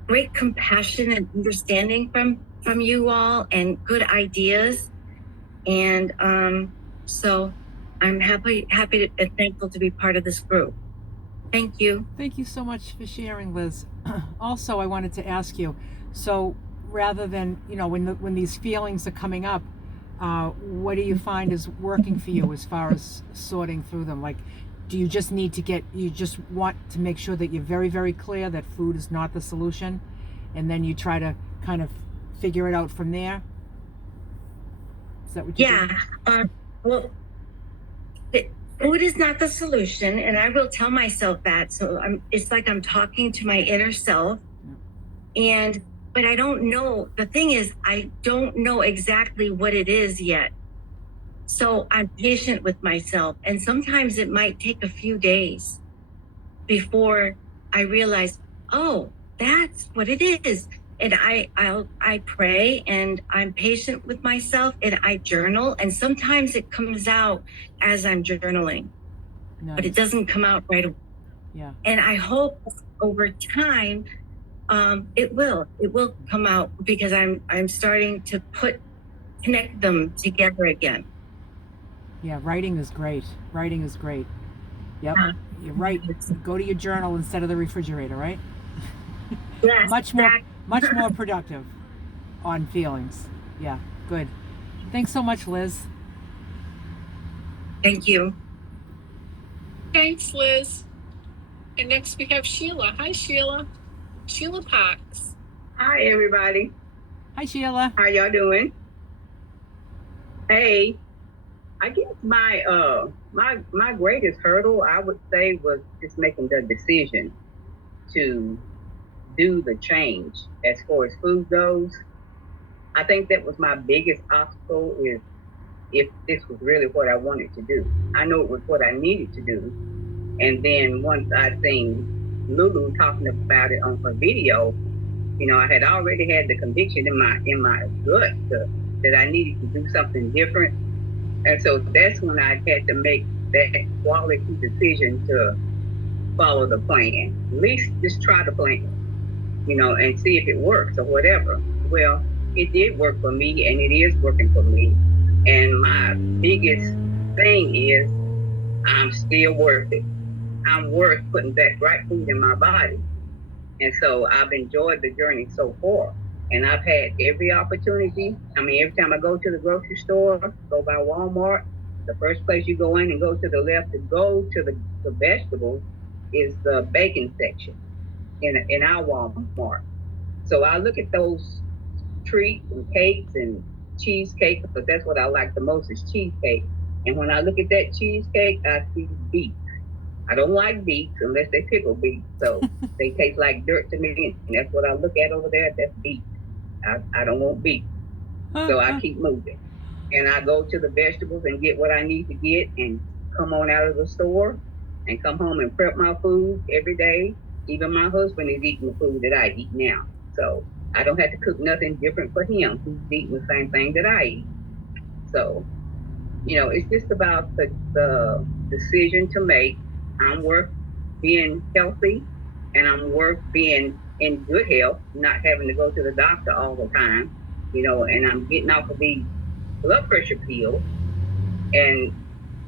great compassion and understanding from you all and good ideas. And so I'm happy and thankful to be part of this group. Thank you. Thank you so much for sharing, Liz. Also, I wanted to ask you, so rather than, you know, when these feelings are coming up, what do you find is working for you as far as sorting through them? Like, do you just need to you just want to make sure that you're very, very clear that food is not the solution, and then you try to kind of figure it out from there? Is that what you do? Well, food is not the solution, and I will tell myself that. So it's like I'm talking to my inner self, but I don't know. The thing is, I don't know exactly what it is yet. So I'm patient with myself, and sometimes it might take a few days before I realize, oh, that's what it is. And I pray, and I'm patient with myself, and I journal, and sometimes it comes out as I'm journaling, but it doesn't come out right away. Yeah. And I hope over time, it will come out, because I'm starting to connect them together again. Yeah, writing is great. Writing is great. Yep. You're right. Go to your journal instead of the refrigerator, right? Yes. Much more productive on feelings. Yeah, good. Thanks so much, Liz. Thank you. Thanks, Liz. And next we have Sheila. Hi, Sheila. Sheila Parks. Hi, everybody. Hi, Sheila. How y'all doing? Hey, I guess my greatest hurdle, I would say, was just making the decision to do the change as far as food goes. I think that was my biggest obstacle, is if this was really what I wanted to do. I know it was what I needed to do. And then once I seen Lulu talking about it on her video, you know, I had already had the conviction in my gut that I needed to do something different. And so that's when I had to make that quality decision to follow the plan. At least just try the plan, you know, and see if it works or whatever. Well, it did work for me, and it is working for me. And my biggest thing is I'm still worth it. I'm worth putting that right food in my body. And so I've enjoyed the journey so far. And I've had every opportunity. I mean, every time I go to the grocery store, go by Walmart, the first place you go in and go to the left to go to the vegetables is the bacon section in our Walmart. So I look at those treats and cakes and cheesecake, because that's what I like the most is cheesecake. And when I look at that cheesecake, I see beef. I don't like beets unless they pickle beets, so they taste like dirt to me, and that's what I look at over there. That's beet. I don't want beet, so I keep moving. And I go to the vegetables and get what I need to get, and come on out of the store, and come home and prep my food every day. Even my husband is eating the food that I eat now, so I don't have to cook nothing different for him. He's eating the same thing that I eat. So, you know, it's just about the decision to make. I'm worth being healthy, and I'm worth being in good health, not having to go to the doctor all the time, you know, and I'm getting off of these blood pressure pills, and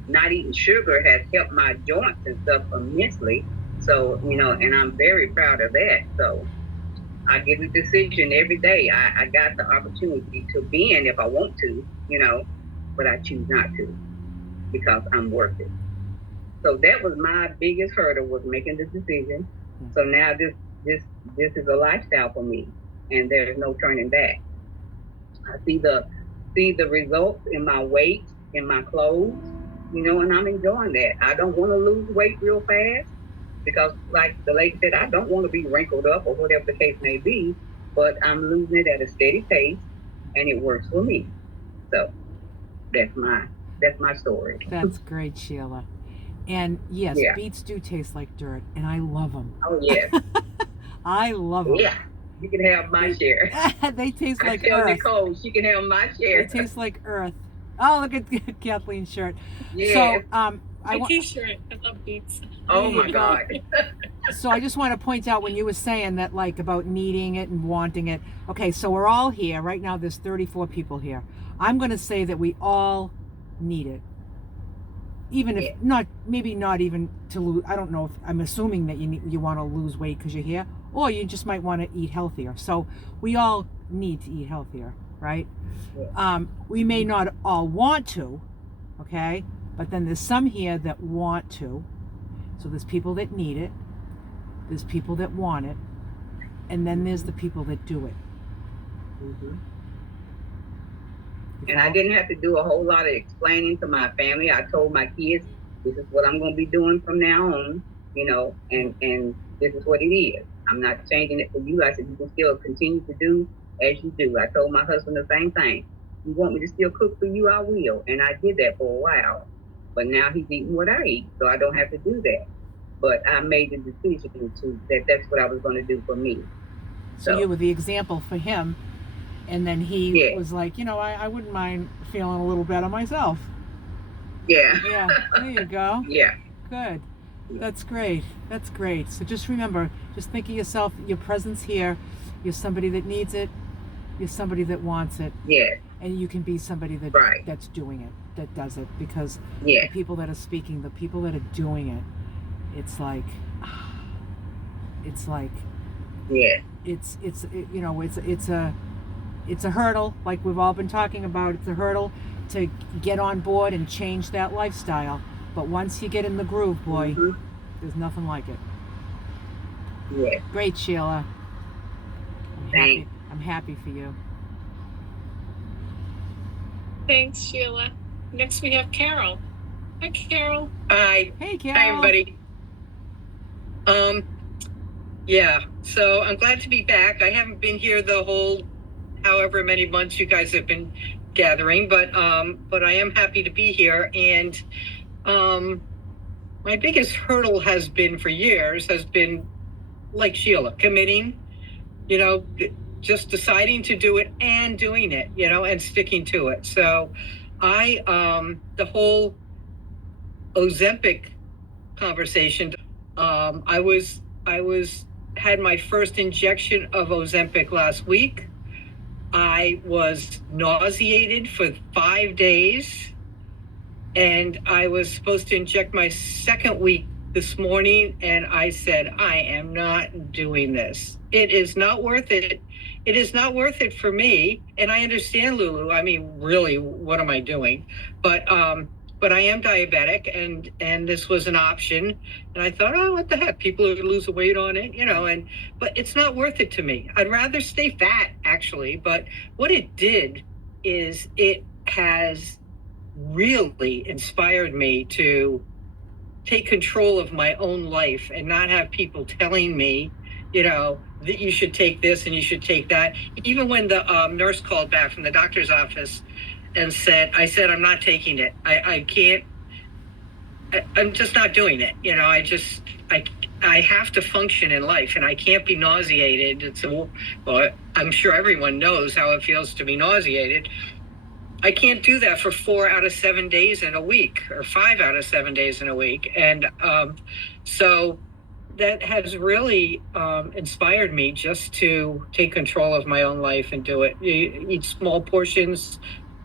not eating sugar has helped my joints and stuff immensely. So, you know, and I'm very proud of that. So I get a decision every day. I got the opportunity to be in if I want to, you know, but I choose not to because I'm worth it. So that was my biggest hurdle, was making the decision. So now this is a lifestyle for me, and there's no turning back. I see the results in my weight, in my clothes, you know, and I'm enjoying that. I don't want to lose weight real fast because, like the lady said, I don't want to be wrinkled up or whatever the case may be, but I'm losing it at a steady pace, and it works for me. So that's my story. That's great, Sheila. And yes, beets do taste like dirt, and I love them. Oh, yes. I love them. Yeah, you can have my share. They taste like I tell earth. Nicole she can have my share. They taste like earth. Oh, look at Kathleen's shirt. Yeah. So, My t-shirt. I love beets. Oh my God. So I just want to point out when you were saying that, like, about needing it and wanting it. Okay, so we're all here right now. There's 34 people here. I'm going to say that we all need it. Even if not, maybe not even to lose. I don't know if I'm assuming that you want to lose weight because you're here, or you just might want to eat healthier. So we all need to eat healthier, right? We may not all want to, okay, but then there's some here that want to. So there's people that need it, there's people that want it, and then there's the people that do it. Mm-hmm. And I didn't have to do a whole lot of explaining to my family. I told my kids, this is what I'm going to be doing from now on, you know, and this is what it is. I'm not changing it for you. I said, you can still continue to do as you do. I told my husband the same thing. You want me to still cook for you, I will. And I did that for a while. But now he's eating what I eat, so I don't have to do that. But I made the decision that's what I was going to do for me. So you were the example for him. And then he was like, you know, I wouldn't mind feeling a little better myself. Yeah. Yeah, there you go. Yeah. Good. That's great. That's great. So just remember, just think of yourself, your presence here. You're somebody that needs it. You're somebody that wants it. Yeah. And you can be somebody that that's doing it, that does it. Because the people that are speaking, the people that are doing it, it's like, it's a hurdle, like we've all been talking about. It's a hurdle to get on board and change that lifestyle. But once you get in the groove, boy, there's nothing like it. Yeah. Great, Sheila. I'm happy for you. Thanks, Sheila. Next we have Carol. Hi, Carol. Hi. Hey, Carol. Hi, everybody. Yeah, so I'm glad to be back. I haven't been here the whole however many months you guys have been gathering, but I am happy to be here. And my biggest hurdle has been for years has been like Sheila, committing, you know, just deciding to do it and doing it, you know, and sticking to it. So the whole Ozempic conversation, I had my first injection of Ozempic last week. I was nauseated for 5 days, and I was supposed to inject my second week this morning, and I said, I am not doing this. It is not worth it. It is not worth it for me. And I understand, Lulu. I mean, really, what am I doing? But I am diabetic, and this was an option. And I thought, oh, what the heck? People are losing weight on it, you know, but it's not worth it to me. I'd rather stay fat, actually. But what it did is it has really inspired me to take control of my own life and not have people telling me, you know, that you should take this and you should take that. Even when the nurse called back from the doctor's office and I said, I'm not taking it. I can't, I'm just not doing it. You know, I have to function in life, and I can't be nauseated. Well, I'm sure everyone knows how it feels to be nauseated. I can't do that for 4 out of 7 days in a week, or 5 out of 7 days in a week. And so that has really inspired me just to take control of my own life and do it. You eat small portions,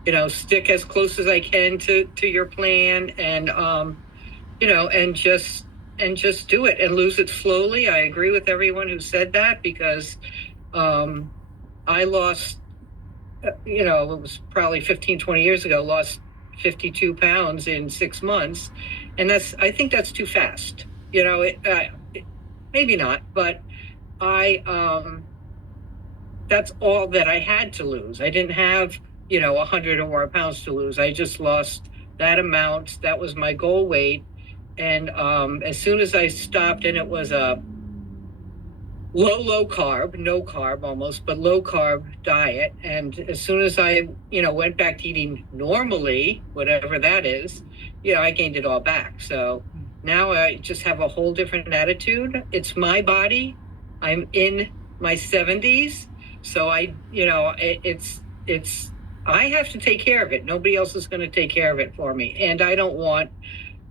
you know, stick as close as I can to your plan, and you know, and just do it and lose it slowly. I agree with everyone who said that, because I lost, you know, it was probably 15, 20 years ago, lost 52 pounds in 6 months. And I think that's too fast. You know, maybe not, but that's all that I had to lose. I didn't have, you know, 100 or more pounds to lose. I just lost that amount. That was my goal weight. And as soon as I stopped, and it was a low carb, no carb almost, but low carb diet. And as soon as I, you know, went back to eating normally, whatever that is, you know, I gained it all back. So now I just have a whole different attitude. It's my body. I'm in my 70s. So I, you know, I have to take care of it. Nobody else is going to take care of it for me. And I don't want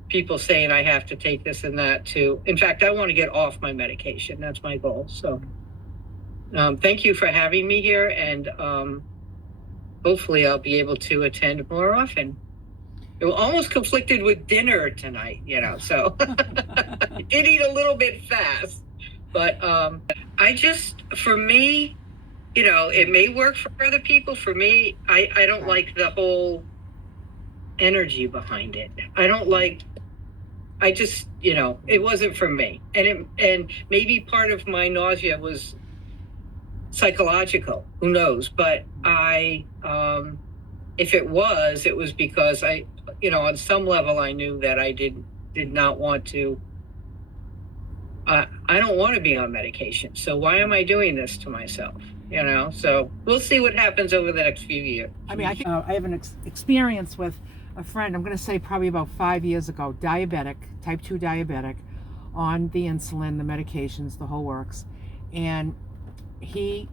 people saying I have to take this and that too. In fact, I want to get off my medication. That's my goal. So thank you for having me here. And hopefully I'll be able to attend more often. It was almost conflicted with dinner tonight, you know, so I did eat a little bit fast. But I just, for me, you know, it may work for other people. For me, I don't like the whole energy behind it. I just, you know, it wasn't for me. And maybe part of my nausea was psychological, who knows? But if it was because I, you know, on some level I knew that I did not want to, I don't want to be on medication. So why am I doing this to myself? You know, so we'll see what happens over the next few years. I mean, I think I have an experience with a friend, I'm going to say probably about 5 years ago, diabetic, type 2 diabetic, on the insulin, the medications, the whole works. And he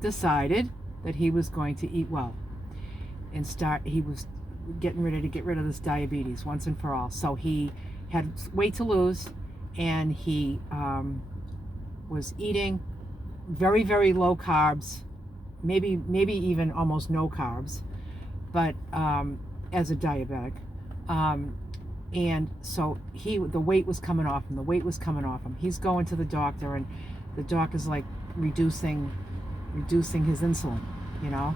decided that he was going to eat well and he was getting ready to get rid of this diabetes once and for all. So he had weight to lose, and he was eating very, very low carbs, maybe even almost no carbs, but as a diabetic. And so the weight was coming off him. He's going to the doctor, and the doctor's like reducing his insulin, you know,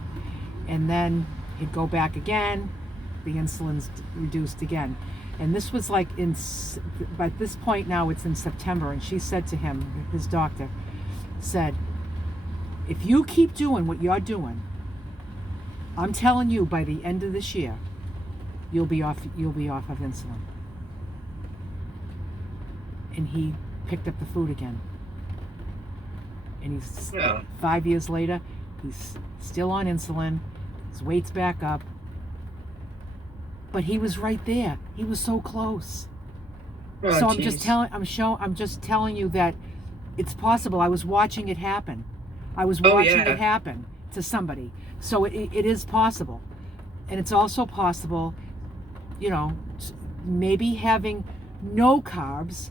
and then he'd go back again, the insulin's reduced again. And this was like by this point now it's in September, and she said to him, his doctor said, if you keep doing what you're doing, I'm telling you, by the end of this year, you'll be off of insulin. And he picked up the food again. And he's 5 years later, he's still on insulin. His weight's back up. But he was right there. He was so close. Oh, so geez. I'm just telling you that it's possible. I was watching it happen. It happen to somebody. So it is possible. And it's also possible, you know, maybe having no carbs.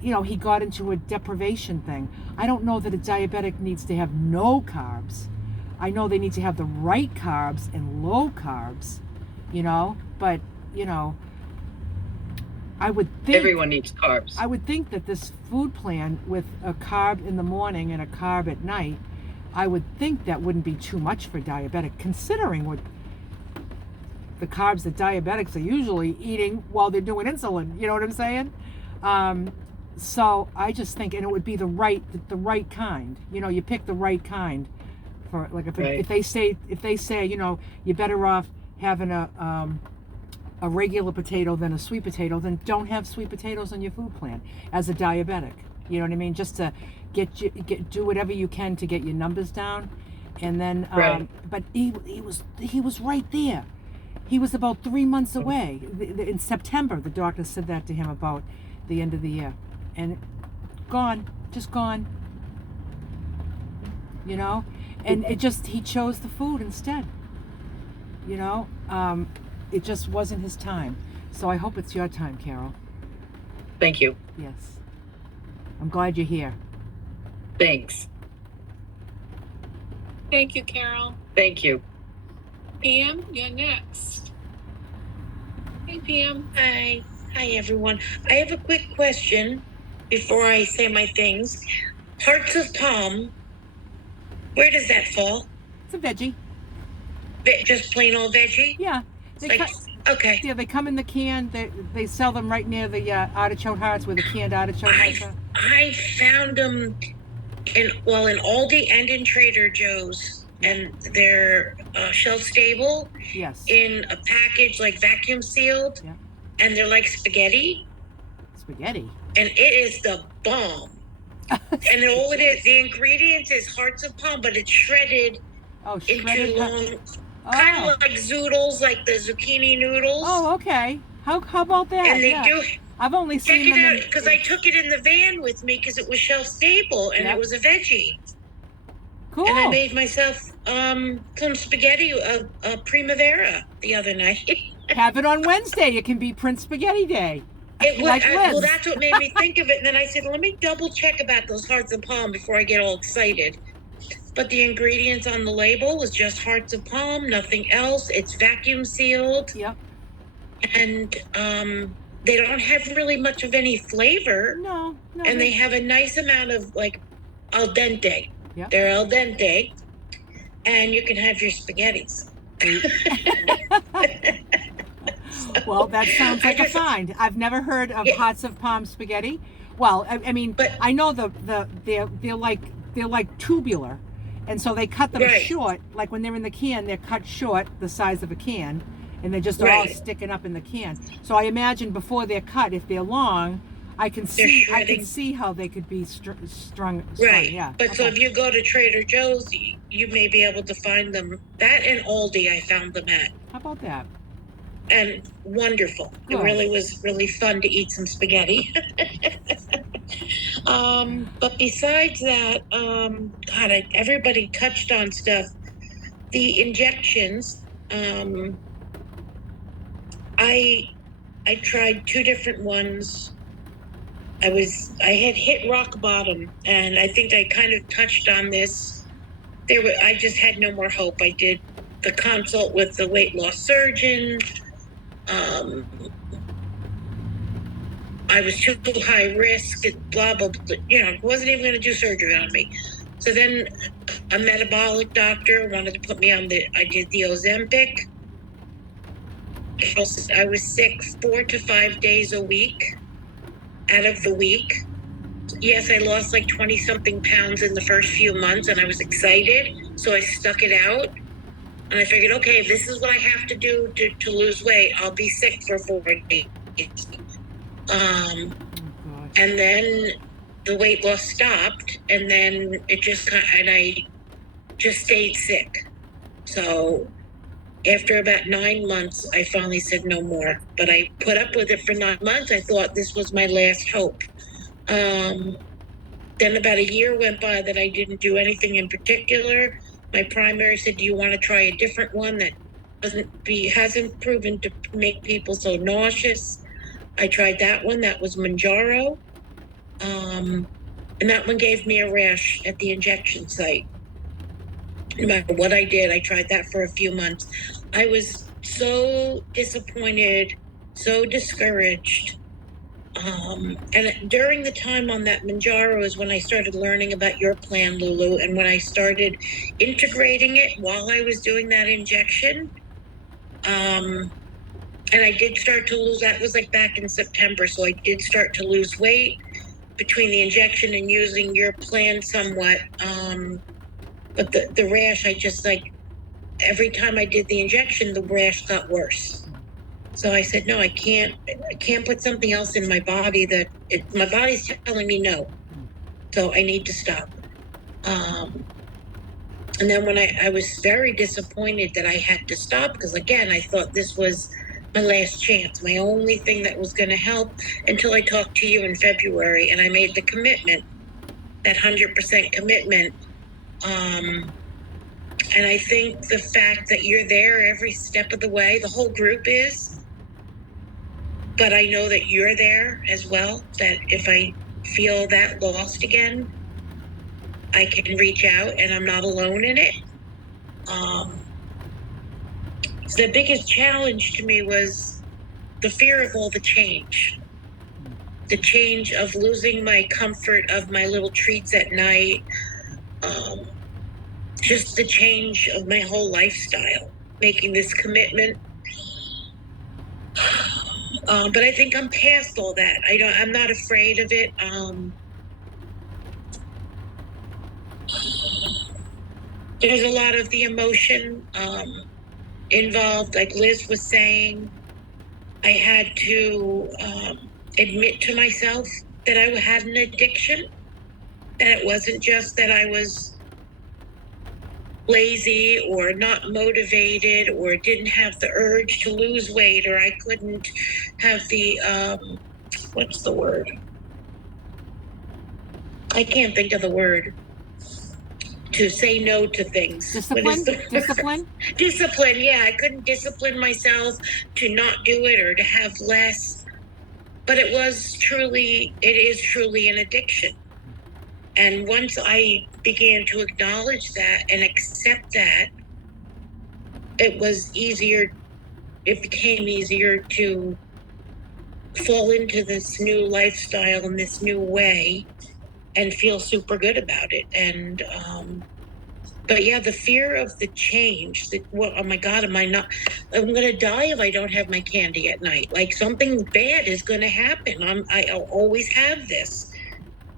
You know, he got into a deprivation thing. I don't know that a diabetic needs to have no carbs. I know they need to have the right carbs and low carbs, you know, but, you know, I would think everyone needs carbs. I would think that this food plan with a carb in the morning and a carb at night, I would think that wouldn't be too much for diabetic, considering what the carbs that diabetics are usually eating while they're doing insulin. You know what I'm saying? So I just think, and it would be the right kind. You know, you pick the right kind for, like, if they say, you know, you're better off having a regular potato than a sweet potato, then don't have sweet potatoes on your food plan as a diabetic. You know what I mean? Just to do whatever you can to get your numbers down, and then but he was right there. He was about 3 months away. In September, the doctor said that to him about the end of the year, and just gone. You know, and he chose the food instead. You know, it just wasn't his time. So I hope it's your time, Carol. Thank you. Yes. I'm glad you're here. Thanks. Thank you, Carol. Thank you. Pam, you're next. Hey, Pam. Hi everyone. I have a quick question before I say my things. Hearts of palm, where does that fall? It's a veggie. Just plain old veggie? Yeah. Okay. Yeah, they come in the can. They sell them right near the artichoke hearts where the canned artichoke hearts are. I found them in Aldi and in Trader Joe's, and they're shelf stable. Yes. In a package, like vacuum sealed. Yeah. And they're like spaghetti. Spaghetti. And it is the bomb. And all it is, the ingredients is hearts of palm, but it's shredded. Into long, kind of like zoodles, like the zucchini noodles. Oh, okay. How about that? And they do. I've only seen them because I took it in the van with me because it was shelf stable and it was a veggie. Cool. And I made myself some spaghetti, primavera the other night. Have it on Wednesday. It can be Prince Spaghetti Day. Well, that's what made me think of it. And then I said, let me double check about those hearts of palm before I get all excited. But the ingredients on the label was just hearts of palm, nothing else. It's vacuum sealed. Yep. And they don't have really much of any flavor. No. And they have a nice amount of like al dente. Yep. They're al dente. And you can have your spaghettis. Well, that sounds like a find. I've never heard of hearts of palm spaghetti. Well, I mean, but I know they're like tubular, and so they cut them short. Like when they're in the can, they're cut short, the size of a can, and they're just all sticking up in the can. So I imagine before they're cut, if they're long, I can see how they could be strung. Right. Yeah. But so if you go to Trader Joe's, you may be able to find them. That and Aldi, I found them at. How about that? And wonderful. Good. It really was really fun to eat some spaghetti. But besides that, everybody touched on stuff. The injections, I tried 2 different ones. I had hit rock bottom, and I think I kind of touched on this. I just had no more hope. I did the consult with the weight loss surgeon. I was too high risk, blah, blah, blah, wasn't even going to do surgery on me. So then a metabolic doctor wanted to put me on I did the Ozempic. I was sick 4 to 5 days a week out of the week. Yes, I lost like 20 something pounds in the first few months, and I was excited. So I stuck it out. And I figured, okay, if this is what I have to do to lose weight, I'll be sick for 4 days. And then the weight loss stopped, and then I just stayed sick. So after about 9 months, I finally said no more. But I put up with it for 9 months. I thought this was my last hope. Then about a year went by that I didn't do anything in particular. My primary said, do you want to try a different one that hasn't proven to make people so nauseous? I tried that one. That was Manjaro. And that one gave me a rash at the injection site. No matter what I did, I tried that for a few months. I was so disappointed, so discouraged. And during the time on that Manjaro is when I started learning about your plan, Lulu, and when I started integrating it while I was doing that injection. And I did start to lose, that was like back in September, so I did start to lose weight between the injection and using your plan somewhat. But the rash, I just every time I did the injection, the rash got worse. So I said, no, I can't put something else in my body my body's telling me no. So I need to stop. And then when I was very disappointed that I had to stop, because again, I thought this was my last chance, my only thing that was going to help, until I talked to you in February and I made the commitment, that 100% commitment. And I think the fact that you're there every step of the way, the whole group is, but I know that you're there as well, that if I feel that lost again, I can reach out and I'm not alone in it. The biggest challenge to me was the fear of all the change of losing my comfort of my little treats at night, just the change of my whole lifestyle, making this commitment. But I think I'm past all that. I'm not afraid of it. There's a lot of the emotion involved. Like Liz was saying, I had to admit to myself that I had an addiction, that it wasn't just that I was lazy or not motivated or didn't have the urge to lose weight, or I couldn't have the, what's the word? I can't think of the word. to say no to things. Discipline? Discipline? Discipline, yeah. I couldn't discipline myself to not do it or to have less. But it is truly an addiction. And once I began to acknowledge that and accept that, it became easier to fall into this new lifestyle and this new way and feel super good about it. And but yeah, the fear of the change, oh my God, I'm gonna die if I don't have my candy at night. Like something bad is gonna happen. I'll always have this.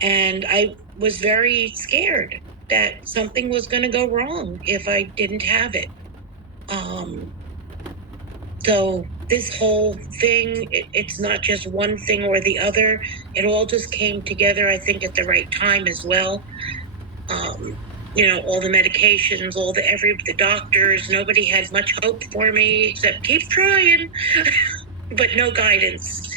And I was very scared that something was gonna go wrong if I didn't have it. So this whole thing, it's not just one thing or the other. It all just came together, I think, at the right time as well. All the medications, the doctors, nobody had much hope for me except keep trying, but no guidance.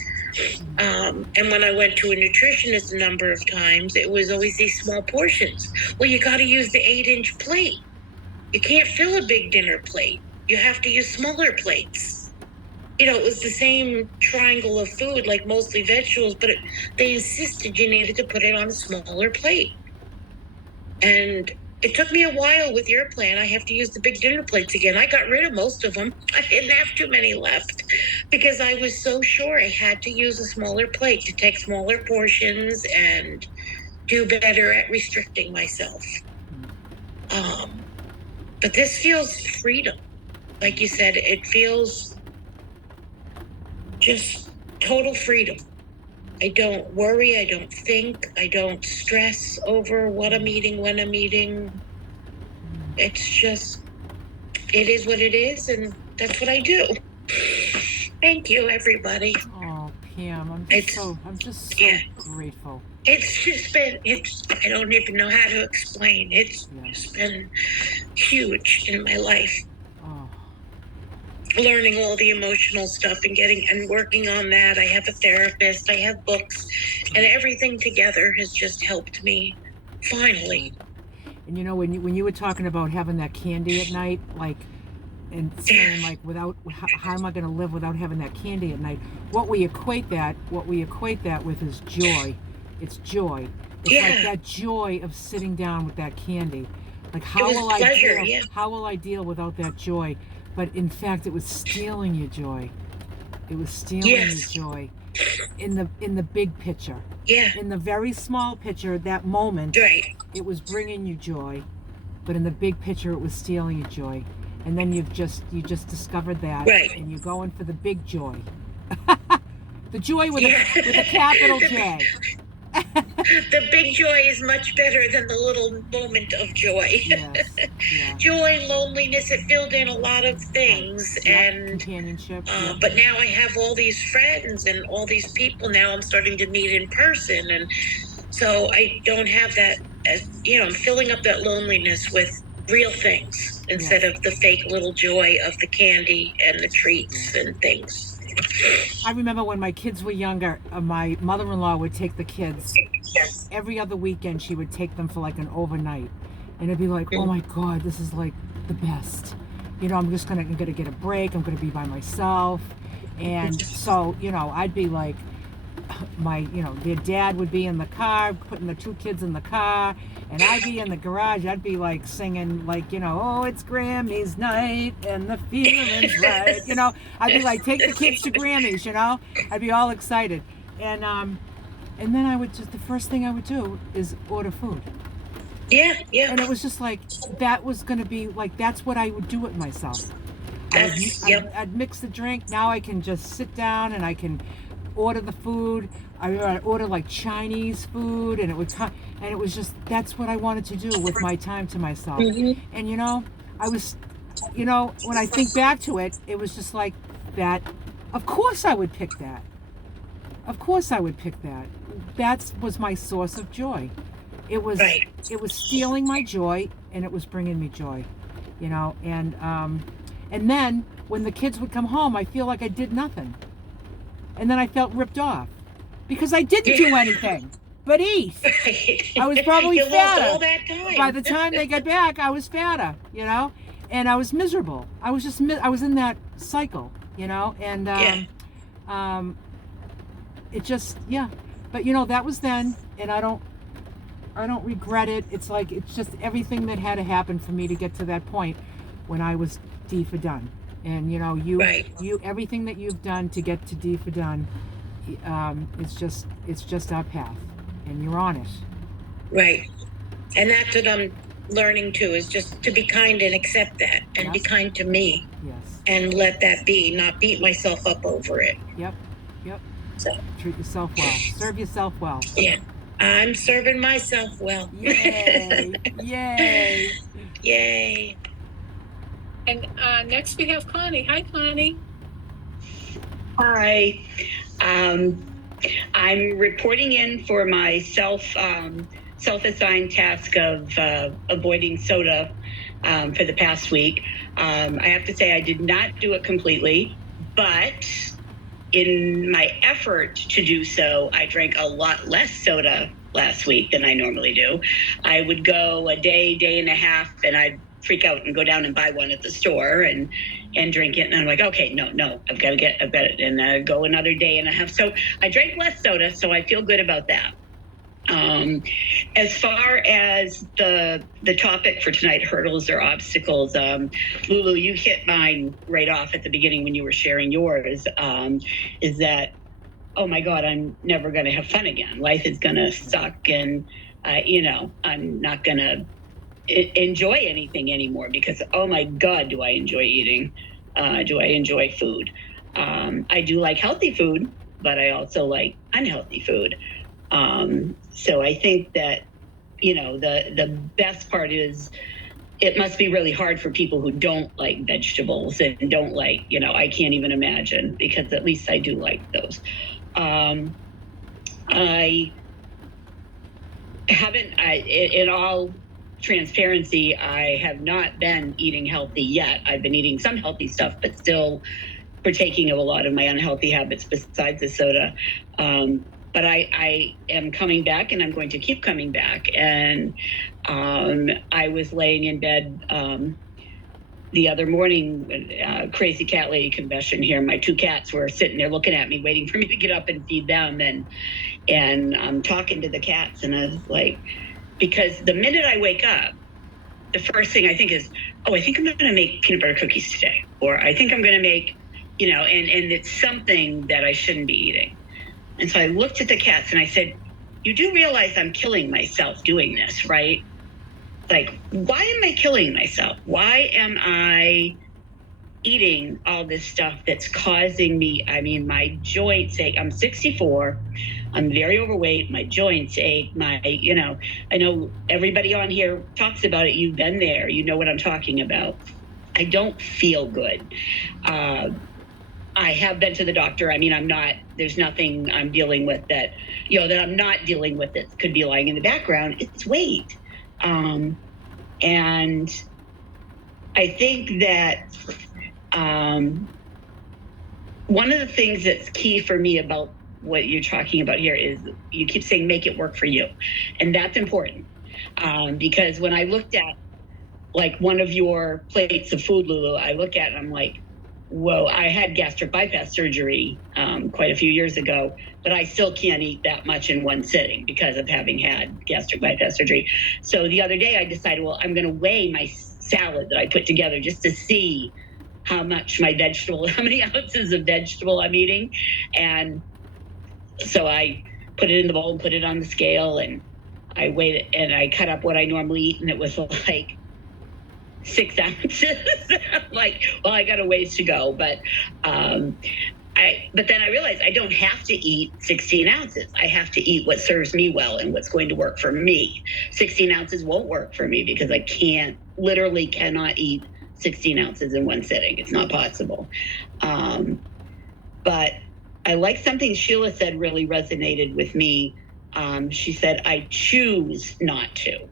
And when I went to a nutritionist a number of times, it was always these small portions. Well, you got to use the 8-inch plate. You can't fill a big dinner plate. You have to use smaller plates. It was the same triangle of food, like mostly vegetables, but they insisted you needed to put it on a smaller plate. And it took me a while with your plan. I have to use the big dinner plates again. I got rid of most of them. I didn't have too many left because I was so sure I had to use a smaller plate to take smaller portions and do better at restricting myself. But this feels freedom. Like you said, it feels just total freedom. I don't worry, I don't think, I don't stress over what I'm eating, when I'm eating. It's just, it is what it is, and that's what I do. Thank you, everybody. Oh, Pam, I'm just so grateful. It's just been, I don't even know how to explain. It's just been huge in my life. Learning all the emotional stuff and working on that. I have a therapist, I have books, and everything together has just helped me finally. And when you were talking about having that candy at night, and saying how am I going to live without having that candy at night? What we equate that with is joy. It's joy. It's like that joy of sitting down with that candy. Like how will I deal without that joy? But in fact, it was stealing your joy. It was stealing your joy in the big picture. Yeah. In the very small picture, that moment, it was bringing you joy. But in the big picture, it was stealing your joy. And then you just discovered that, and you're going for the big joy. The joy with a capital J. The big joy is much better than the little moment of joy. Yes. Yeah. Joy, loneliness, it filled in a lot of things. And companionship. But now I have all these friends and all these people now I'm starting to meet in person. And so I don't have that, I'm filling up that loneliness with real things instead of the fake little joy of the candy and the treats and things. I remember when my kids were younger, my mother-in-law would take the kids every other weekend. She would take them for an overnight, and it'd be like, oh my God, this is like the best. I'm just gonna get a break. I'm gonna be by myself, and so I'd be like, their dad would be in the car, putting the 2 kids in the car, and I'd be in the garage. I'd be singing oh, it's Grammy's night and the feeling's right. I'd be like, take the kids to Grammys. I'd be all excited, and then I would the first thing I would do is order food. Yeah. And it was just that was gonna be that's what I would do with myself. I'd mix the drink. Now I can just sit down and I can order the food. I order Chinese food, and it was just that's what I wanted to do with my time to myself. And I was when I think back to it, it was just like that. Of course I would pick that. That was my source of joy. It was stealing my joy, and it was bringing me joy. And then when the kids would come home, I feel like I did nothing. And then I felt ripped off because I didn't do anything. but eat. Right. I was probably you fatter. lost all that time. By the time they got back, I was fatter, you know, and I was miserable. I was just, I was in that cycle, you know, and it just, yeah. But you know, that was then, and I don't regret it. It's like, it's just everything that had to happen for me to get to that point when I was D for done. And you know, you everything that you've done to get to D for done, it's just our path, and you're on it. Right. And that's what I'm learning too, is just to be kind and accept that, and be kind to me. Yes. And let that be, not beat myself up over it. Yep. So treat yourself well. Serve yourself well. Yeah. I'm serving myself well. Yay. Yay. Yay. And next we have Connie. Hi, Connie. Hi. I'm reporting in for my self-assigned task of avoiding soda for the past week. I have to say I did not do it completely, but in my effort to do so, I drank a lot less soda last week than I normally do. I would go a day and a half, and I'd freak out and go down and buy one at the store and drink it. And I'm like, okay, no, I've got it. And I go another day and a half. So I drank less soda, so I feel good about that. As far as the topic for tonight, hurdles or obstacles, Lulu, you hit mine right off at the beginning when you were sharing yours, is that, oh my God, I'm never going to have fun again. Life is going to suck, and, I'm not going to enjoy anything anymore because, oh my God, do I enjoy eating? Do I enjoy food? I do like healthy food, but I also like unhealthy food. So I think that, the best part is it must be really hard for people who don't like vegetables and don't like, I can't even imagine, because at least I do like those. I haven't, in all transparency, I have not been eating healthy yet. I've been eating some healthy stuff, but still partaking of a lot of my unhealthy habits besides the soda. But I am coming back, and I'm going to keep coming back. And I was laying in bed the other morning, crazy cat lady confession here. My 2 cats were sitting there looking at me, waiting for me to get up and feed them. And I'm talking to the cats, and I was like, because the minute I wake up, the first thing I think is, I think I'm going to make peanut butter cookies today. Or I think I'm going to make, and it's something that I shouldn't be eating. And so I looked at the cats and I said, you do realize I'm killing myself doing this, right? Like, why am I killing myself? Why am I eating all this stuff that's causing me, my joints ache? I'm 64. I'm very overweight. My joints ache. I know everybody on here talks about it. You've been there. You know what I'm talking about. I don't feel good. I have been to the doctor. There's nothing I'm dealing with that I'm not dealing with that could be lying in the background. It's weight. And I think that one of the things that's key for me about what you're talking about here is you keep saying, make it work for you. And that's important. Because when I looked at like one of your plates of food, Lulu, I look at it and I'm like, whoa, I had gastric bypass surgery quite a few years ago, but I still can't eat that much in one sitting because of having had gastric bypass surgery. So the other day I decided, well, I'm going to weigh my salad that I put together just to see how many ounces of vegetable I'm eating. And so I put it in the bowl and put it on the scale, and I weighed it, and I cut up what I normally eat, and it was like 6 ounces. I'm like, well, I got a ways to go, but then I realized I don't have to eat 16 ounces. I have to eat what serves me well and what's going to work for me. 16 ounces won't work for me because I literally cannot eat 16 ounces in one sitting. It's not possible. But I like something Sheila said really resonated with me. She said, I choose not to.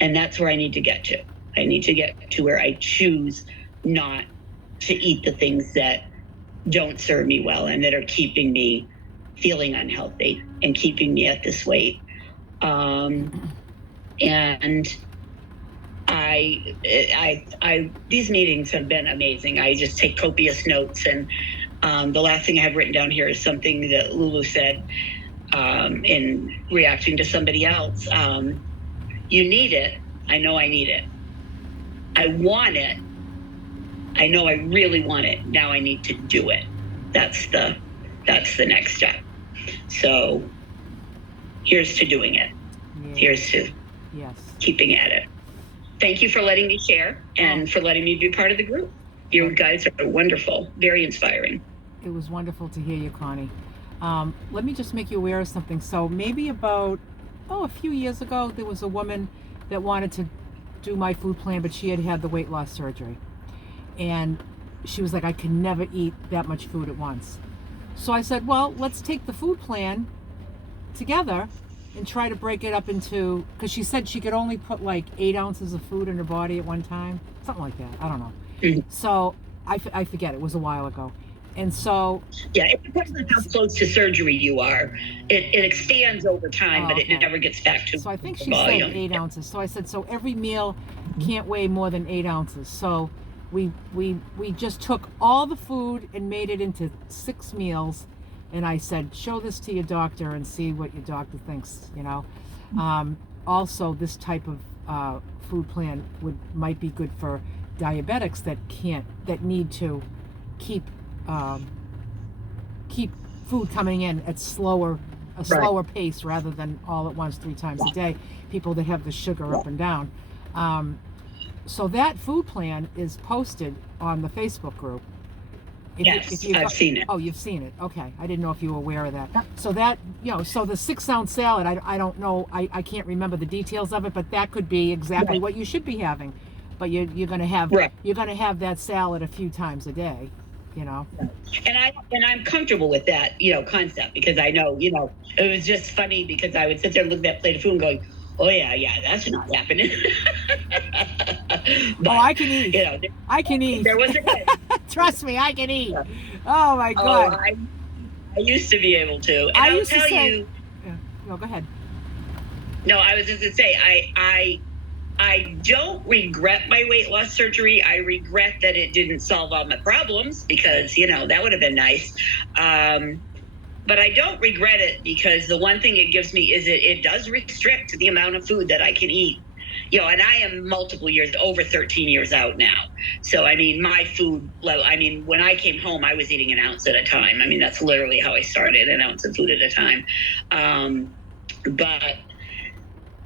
And that's where I need to get to. I need to get to where I choose not to eat the things that don't serve me well and that are keeping me feeling unhealthy and keeping me at this weight. And these meetings have been amazing. I just take copious notes, and the last thing I have written down here is something that Lulu said in reacting to somebody else. You need it. I know I need it. I want it. I know I really want it. Now I need to do it. That's the next step. So here's to doing it. Yeah. Here's to keeping at it. Thank you for letting me share and for letting me be part of the group. You guys are wonderful, very inspiring. It was wonderful to hear you, Connie. Let me just make you aware of something. So maybe about, a few years ago, there was a woman that wanted to do my food plan, but she had had the weight loss surgery. And she was like, I can never eat that much food at once. So I said, well, let's take the food plan together and try to break it up into, because she said she could only put like 8 ounces of food in her body at one time, something like that. I don't know. Mm-hmm. So I forget, it was a while ago. And so yeah, it depends on how close to surgery you are. It expands over time, but it never gets back to. So I think she said 8 ounces. So I said, so every meal can't weigh more than 8 ounces. So we just took all the food and made it into 6 meals. And I said, show this to your doctor and see what your doctor thinks, Also, this type of food plan might be good for diabetics that need to keep food coming in at a slower pace rather than all at once 3 times a day. People that have the sugar up and down. So that food plan is posted on the Facebook group. I've seen it. Oh, you've seen it. Okay. I didn't know if you were aware of that. So that, so the 6-ounce salad, I don't know, I can't remember the details of it, but that could be exactly what you should be having. But you're going to have that salad a few times a day, And I'm comfortable with that, concept, because I know, it was just funny because I would sit there and look at that plate of food and going, oh yeah, that's not happening. But, I can eat. I can eat. There was a day. Trust me, I can eat. Oh my God. I used to be able to. And I'll tell you. Yeah. No, go ahead. No, I was just going to say, I don't regret my weight loss surgery. I regret that it didn't solve all my problems because, that would have been nice. But I don't regret it because the one thing it gives me is it does restrict the amount of food that I can eat. And I am multiple years, over 13 years out now. So, my food level, when I came home, I was eating an ounce at a time. That's literally how I started, an ounce of food at a time. But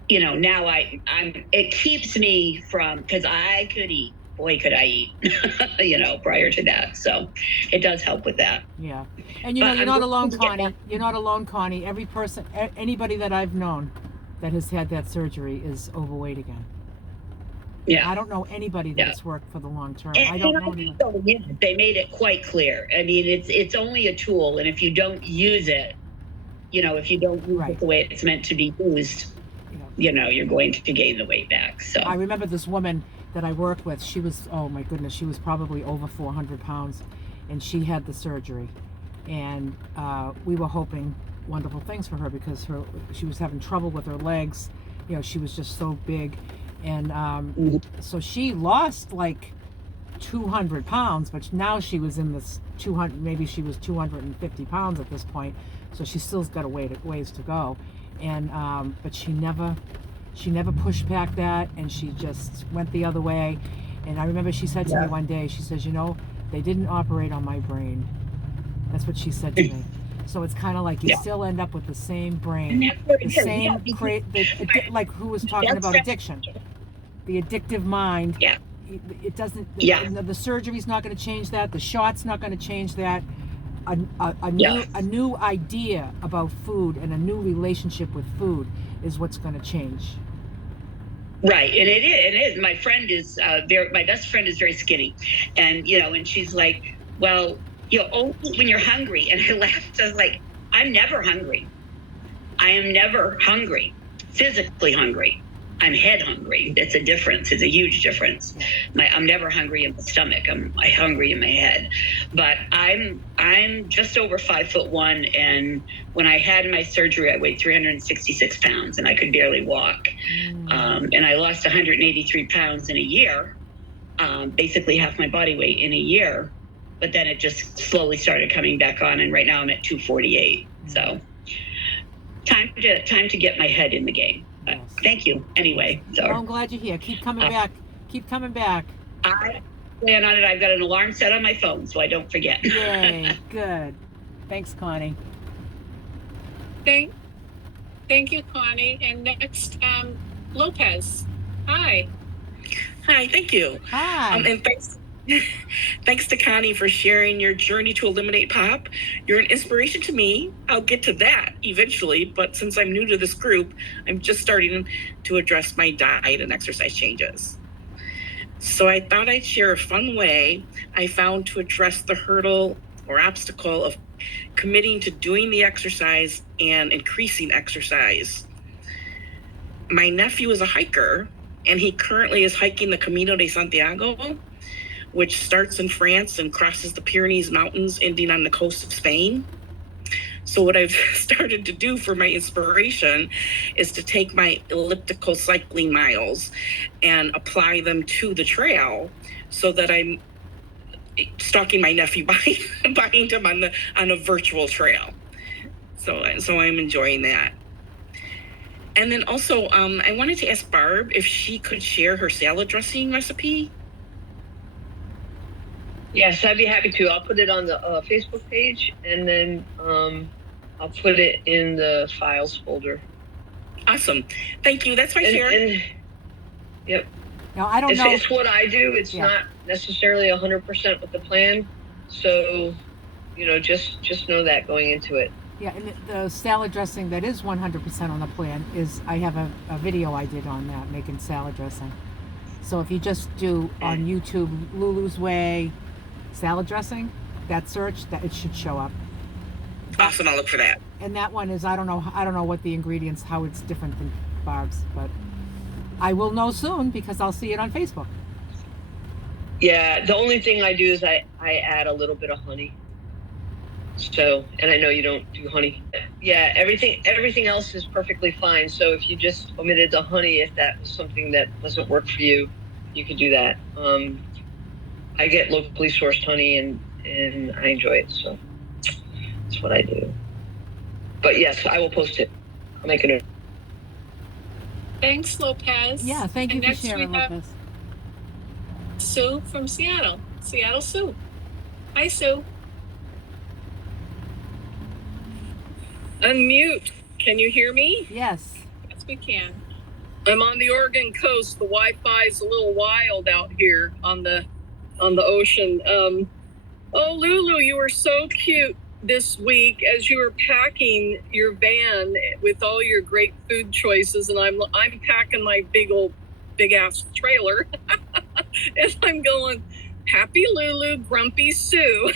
now it keeps me from, because I could eat, boy, could I eat, prior to that. So it does help with that. Yeah. And you're not alone, Connie. You're not alone, Connie. Every person, anybody that I've known that has had that surgery is overweight again. Yeah. I don't know anybody that's worked for the long term. I don't know anybody. They made it quite clear. It's only a tool. And if you don't use it, if you don't use it the way it's meant to be used, you're going to gain the weight back. So I remember this woman that I worked with, she was, oh my goodness, she was probably over 400 pounds and she had the surgery. And we were hoping wonderful things for her because she was having trouble with her legs. She was just so big. And so she lost like 200 pounds, but now she was in this 200, maybe she was 250 pounds at this point. So she still's got a ways to go. And but she never pushed back that, and she just went the other way. And I remember she said to me one day, she says, they didn't operate on my brain. That's what she said to me. So it's kind of like you still end up with the same brain, the same like who was talking about addiction, the addictive mind. Yeah. It doesn't. Yeah. The surgery's not going to change that. The shot's not going to change that. A new idea about food and a new relationship with food is what's going to change. Right, and it is. My friend is my best friend is very skinny, and and she's like, well, only when you're hungry. And I laughed. I was like, I'm never hungry. I am never hungry, physically hungry. I'm head hungry. It's a difference. It's a huge difference. I'm never hungry in the stomach. I'm hungry in my head. But I'm just over 5'1", and when I had my surgery, I weighed 366 pounds, and I could barely walk. And I lost 183 pounds in a year, basically half my body weight in a year. But then it just slowly started coming back on, and right now I'm at 248. So time to get my head in the game. Yes. Thank you. Anyway, so well, I'm glad you're here. Keep coming back. Keep coming back. I plan on it. I've got an alarm set on my phone, so I don't forget. Yay! Good. Thanks, Connie. Thank you, Connie. And next, Lopez. Hi. Hi. Thank you. Hi. And thanks to Connie for sharing your journey to eliminate POP. You're an inspiration to me. I'll get to that eventually, but since I'm new to this group, I'm just starting to address my diet and exercise changes. So I thought I'd share a fun way I found to address the hurdle or obstacle of committing to doing the exercise and increasing exercise. My nephew is a hiker, and he currently is hiking the Camino de Santiago, which starts in France and crosses the Pyrenees Mountains, ending on the coast of Spain. So what I've started to do for my inspiration is to take my elliptical cycling miles and apply them to the trail so that I'm stalking my nephew behind him on a virtual trail. So I'm enjoying that. And then also, I wanted to ask Barb if she could share her salad dressing recipe. Yes, I'd be happy to. I'll put it on the Facebook page, and then I'll put it in the files folder. Awesome. Thank you. That's my share. Yep. Now, I don't know. It's what I do. It's not necessarily 100% with the plan. So, just know that going into it. Yeah, and the salad dressing that is 100% on the plan is, I have a video I did on that, making salad dressing. So if you just do on YouTube, Lulu's Way, salad dressing, that search, that it should show up. Awesome, I'll look for that. And that one is, I don't know what the ingredients, how it's different than Barb's, but I will know soon because I'll see it on Facebook. Yeah, the only thing I do is I add a little bit of honey. So, and I know you don't do honey. Yeah, everything else is perfectly fine. So if you just omitted the honey, if that was something that doesn't work for you, you could do that. I get locally sourced honey and I enjoy it. So that's what I do. But yes, I will post it. I'll make a note. Thanks, Lopez. Yeah, thank you for sharing, Lopez. Sue from Seattle. Seattle Sue. Hi, Sue. Unmute. Can you hear me? Yes. Yes, we can. I'm on the Oregon coast. The Wi-Fi is a little wild out here on the ocean. Oh, Lulu, you were so cute this week as you were packing your van with all your great food choices, and I'm packing my big ass trailer, and I'm going, happy Lulu, grumpy Sue.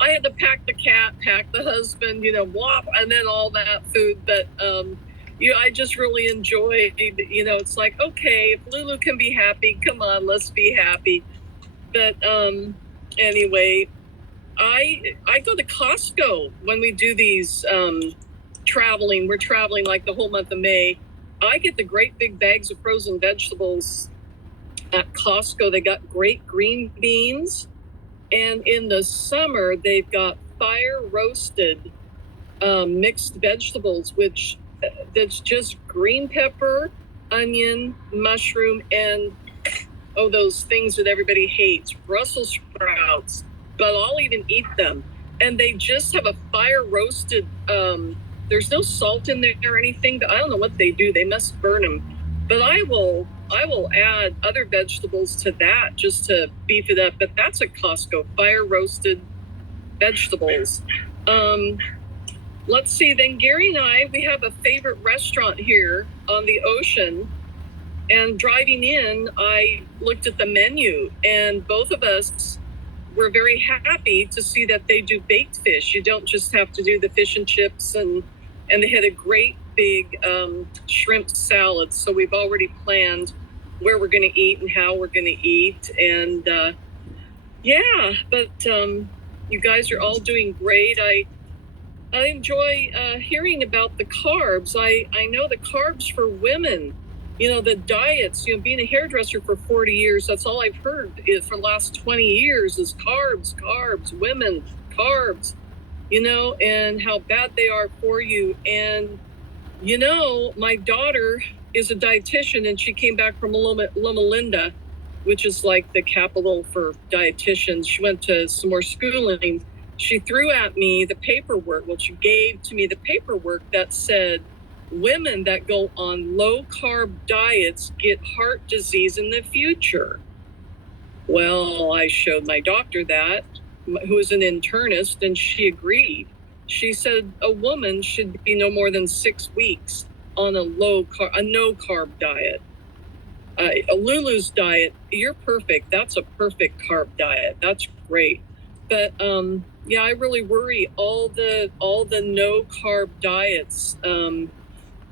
I had to pack the cat, pack the husband, whop, and then all that food. But, I just really enjoyed, it's like, okay, if Lulu can be happy, come on, let's be happy. But anyway, I go to Costco when we do these traveling. We're traveling like the whole month of May. I get the great big bags of frozen vegetables at Costco. They got great green beans. And in the summer, they've got fire roasted mixed vegetables, that's just green pepper, onion, mushroom, and those things that everybody hates, Brussels sprouts. But I'll even eat them. And they just have a fire roasted. There's no salt in there or anything. But I don't know what they do. They must burn them. But I will add other vegetables to that just to beef it up. But that's at Costco, fire roasted vegetables. Let's see. Then Gary and we have a favorite restaurant here on the ocean. And driving in, I looked at the menu, and both of us were very happy to see that they do baked fish. You don't just have to do the fish and chips, and they had a great big shrimp salad. So we've already planned where we're going to eat and how we're going to eat. And but you guys are all doing great. I enjoy hearing about the carbs. I know the carbs for women, the diets, being a hairdresser for 40 years, that's all I've heard is for the last 20 years is carbs, women, carbs, and how bad they are for you. And, my daughter is a dietitian, and she came back from Loma Linda, which is like the capital for dietitians. She went to some more schooling. She threw at me the paperwork. Well, she gave to me the paperwork that said women that go on low-carb diets get heart disease in the future. Well, I showed my doctor that, who is an internist, and she agreed. She said a woman should be no more than 6 weeks on a no-carb diet. Lulu's diet, you're perfect. That's a perfect carb diet. That's great. But I really worry all the no carb diets.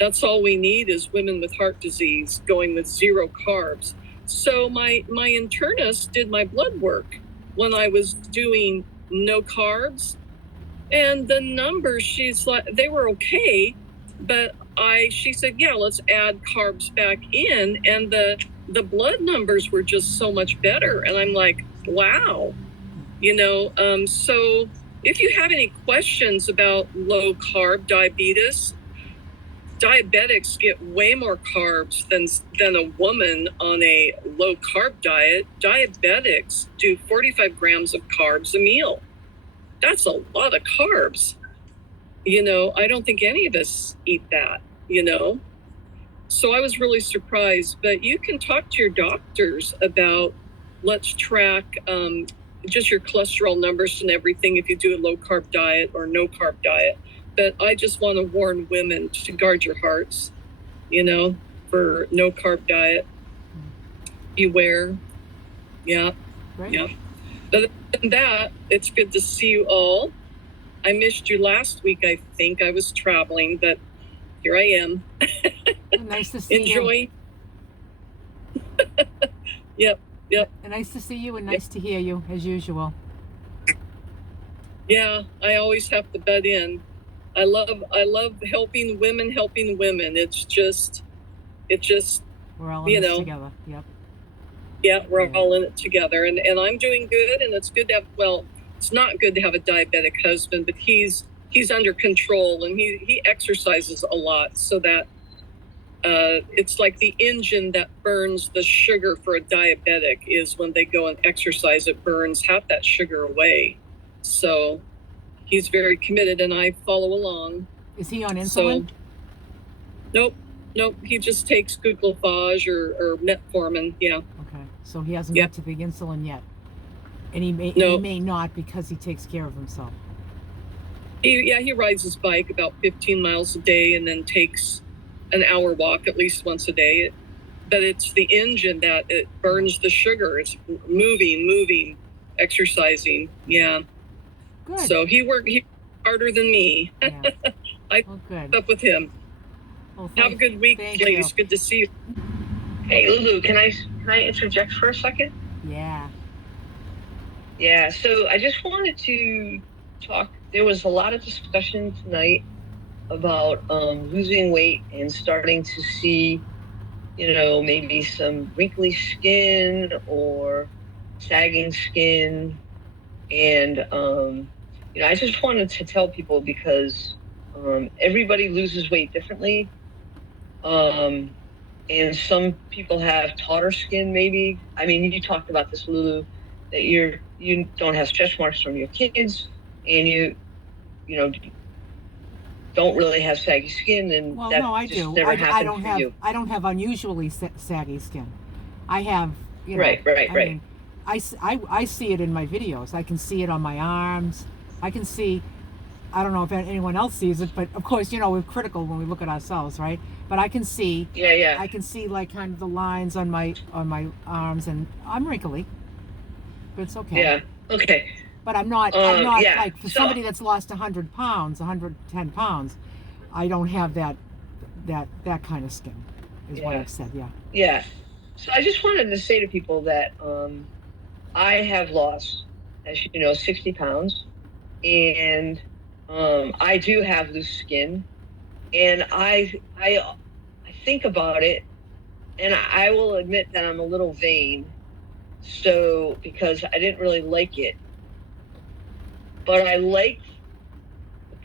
That's all we need is women with heart disease going with 0 carbs. So my internist did my blood work when I was doing no carbs, and the numbers, she's like, they were okay, but she said, yeah, let's add carbs back in, and the blood numbers were just so much better. And I'm like, wow. So if you have any questions about low carb diabetes, diabetics get way more carbs than a woman on a low carb diet. Diabetics do 45 grams of carbs a meal. That's a lot of carbs. I don't think any of us eat that, So I was really surprised, but you can talk to your doctors about, let's track just your cholesterol numbers and everything if you do a low carb diet or no carb diet. But I just want to warn women to guard your hearts, for no carb diet. Beware. Yeah. Right. Yeah. But other than that, it's good to see you all. I missed you last week, I think. I was traveling, but here I am. Nice to see you. Yep. Nice to see you and nice to hear you, as usual. Yeah, I always have to butt in. I love helping women. It's just we're all in this together. Yep. Yeah, we're all in it together, and I'm doing good, and it's good to have. Well, it's not good to have a diabetic husband, but he's under control, and he exercises a lot, so that it's like the engine that burns the sugar for a diabetic is when they go and exercise, it burns half that sugar away. So he's very committed, and I follow along. Is he on insulin? So, nope. He just takes glucophage or metformin. Yeah. Okay. So he hasn't got to the insulin yet, and he may not because he takes care of himself. He rides his bike about 15 miles a day, and then takes an hour walk at least once a day. But it's the engine that it burns the sugar. It's moving, exercising. Yeah. Good. So he worked harder than me. Yeah. I kept up with him. Well, have a good week, ladies. Good to see you. Hey, Lulu, can I interject for a second? Yeah. Yeah. So I just wanted to talk. There was a lot of discussion tonight about losing weight and starting to see, maybe some wrinkly skin or sagging skin. And, I just wanted to tell people because everybody loses weight differently. And some people have taughter skin, maybe. I mean, you talked about this, Lulu, that you don't have stretch marks from your kids, and you don't really have saggy skin, and well, that no, I just do. never happened for you. I don't have unusually saggy skin. I have, right. I mean, I see it in my videos. I can see it on my arms. I can see, I don't know if anyone else sees it, but of course, we're critical when we look at ourselves, right? But I can see, I can see like kind of the lines on my arms, and I'm wrinkly, but it's okay. Yeah. Okay. But I'm not like for somebody that's lost 100 pounds, 110 pounds, I don't have that that kind of skin is what I've said. Yeah. So I just wanted to say to people that I have lost, as you know, 60 pounds, and I do have loose skin, and I think about it, and I will admit that I'm a little vain, so because I didn't really like it, but the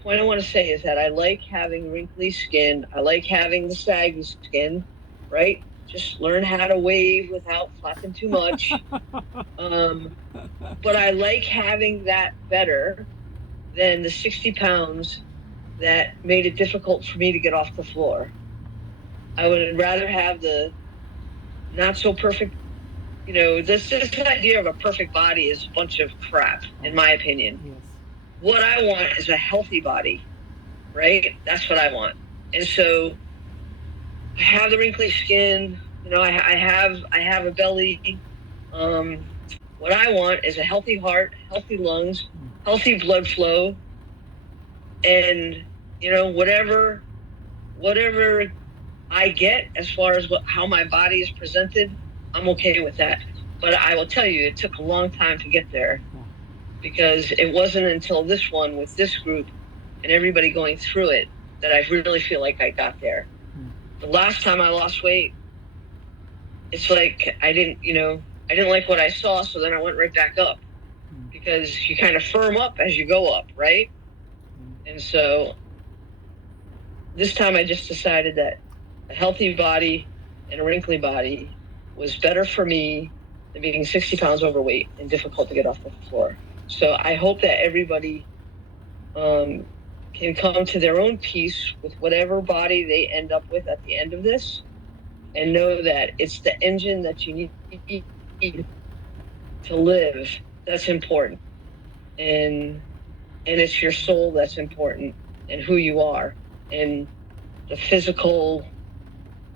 point I want to say is that I like having wrinkly skin. I like having the saggy skin, right? Just learn how to wave without flapping too much. But I like having that better than the 60 pounds that made it difficult for me to get off the floor. I would rather have the not so perfect, this idea of a perfect body is a bunch of crap, in my opinion. Yes. What I want is a healthy body, right? That's what I want. And so I have the wrinkly skin, I have a belly. What I want is a healthy heart, healthy lungs, healthy blood flow, and whatever I get as far as how my body is presented, I'm okay with that. But I will tell you, it took a long time to get there, because it wasn't until this one with this group and everybody going through it that I really feel like I got there. The last time I lost weight, it's like I didn't like what I saw, so then I went right back up, because you kind of firm up as you go up, right? And so this time I just decided that a healthy body and a wrinkly body was better for me than being 60 pounds overweight and difficult to get off the floor. So I hope that everybody can come to their own peace with whatever body they end up with at the end of this, and know that it's the engine that you need to live that's important, and it's your soul that's important, and who you are, and the physical,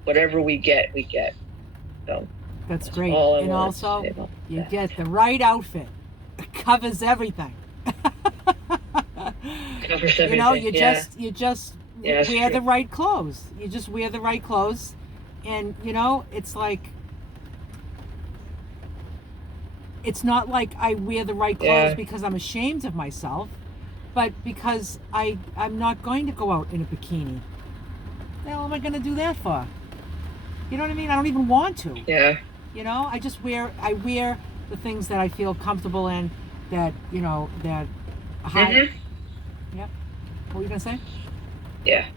whatever we get. So that's great. And also, you get the right outfit. It covers everything. Covers everything. You just wear the right clothes. You just wear the right clothes, and it's like, it's not like I wear the right clothes because I'm ashamed of myself, but because I'm not going to go out in a bikini. The hell am I going to do that for? You know what I mean? I don't even want to. Yeah. I wear the things that I feel comfortable in, that, that high. Mm-hmm. Yep. What were you going to say? Yeah.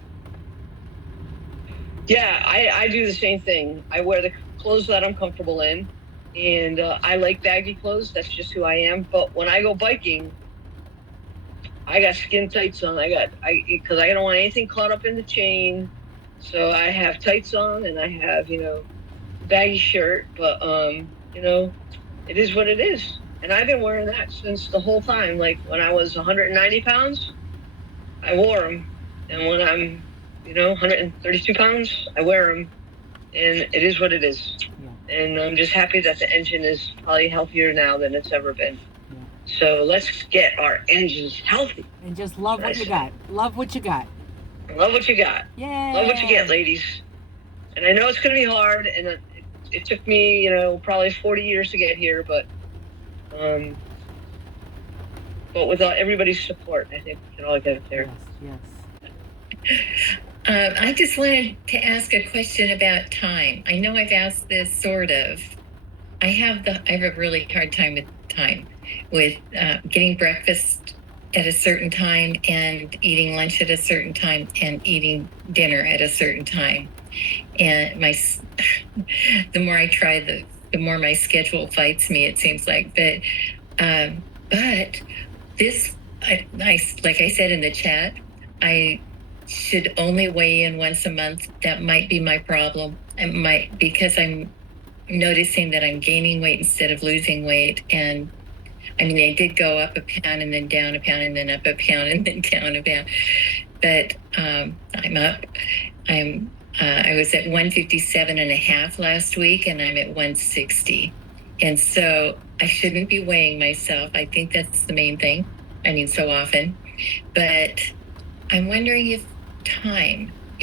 Yeah, I do the same thing. I wear the clothes that I'm comfortable in, and I like baggy clothes. That's just who I am. But when I go biking, I got skin tights on. Because I don't want anything caught up in the chain. So I have tights on, and I have, baggy shirt. But, it is what it is. And I've been wearing that since the whole time. Like when I was 190 pounds, I wore them. And when I'm, 132 pounds, I wear them. And it is what it is. Yeah. And I'm just happy that the engine is probably healthier now than it's ever been. Yeah. So let's get our engines healthy. And just love what you got. Love what you got. Love what you got. Yeah. Love what you get, ladies. And I know it's going to be hard, and it took me, probably 40 years to get here, but without everybody's support, I think we can all get there. Yes. I just wanted to ask a question about time. I know I've asked this sort of. I have a really hard time with time, with getting breakfast at a certain time and eating lunch at a certain time and eating dinner at a certain time. And the more I try, the more my schedule fights me, it seems like. But this, like I said in the chat, I should only weigh in once a month. That might be my problem. Because I'm noticing that I'm gaining weight instead of losing weight. And I mean, I did go up a pound and then down a pound and then up a pound and then down a pound. But I'm up. I was at 157.5 last week, and I'm at 160. And so I shouldn't be weighing myself. I think that's the main thing. I mean, so often. But I'm wondering if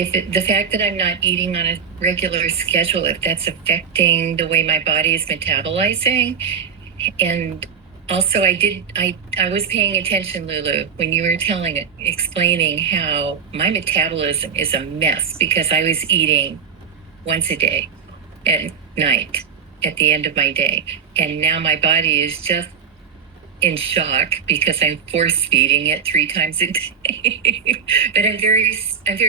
the fact that I'm not eating on a regular schedule, if that's affecting the way my body is metabolizing. And also I was paying attention, Lulu, when you were explaining how my metabolism is a mess because I was eating once a day at night at the end of my day. And now my body is just in shock because I'm force feeding it 3 times a day. But I'm very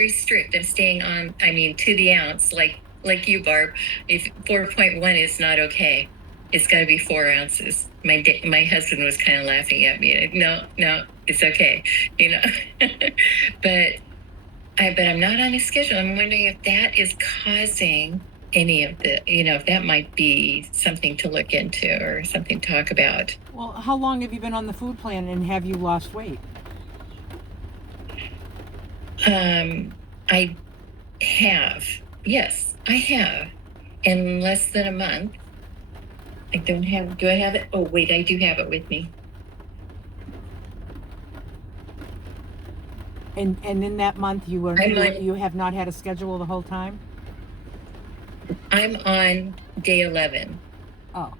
strict. I'm staying on, to the ounce, like you, Barb. If 4.1 is not okay, it's got to be 4 ounces. My husband was kind of laughing at me. No, it's okay, but I'm not on a schedule. I'm wondering if that is causing any of the, if that might be something to look into or something to talk about. Well, how long have you been on the food plan and have you lost weight? I have. Yes, I have. In less than a month. Do I have it? Oh, wait, I do have it with me. And in that month you have not had a schedule the whole time? I'm on day 11. Oh.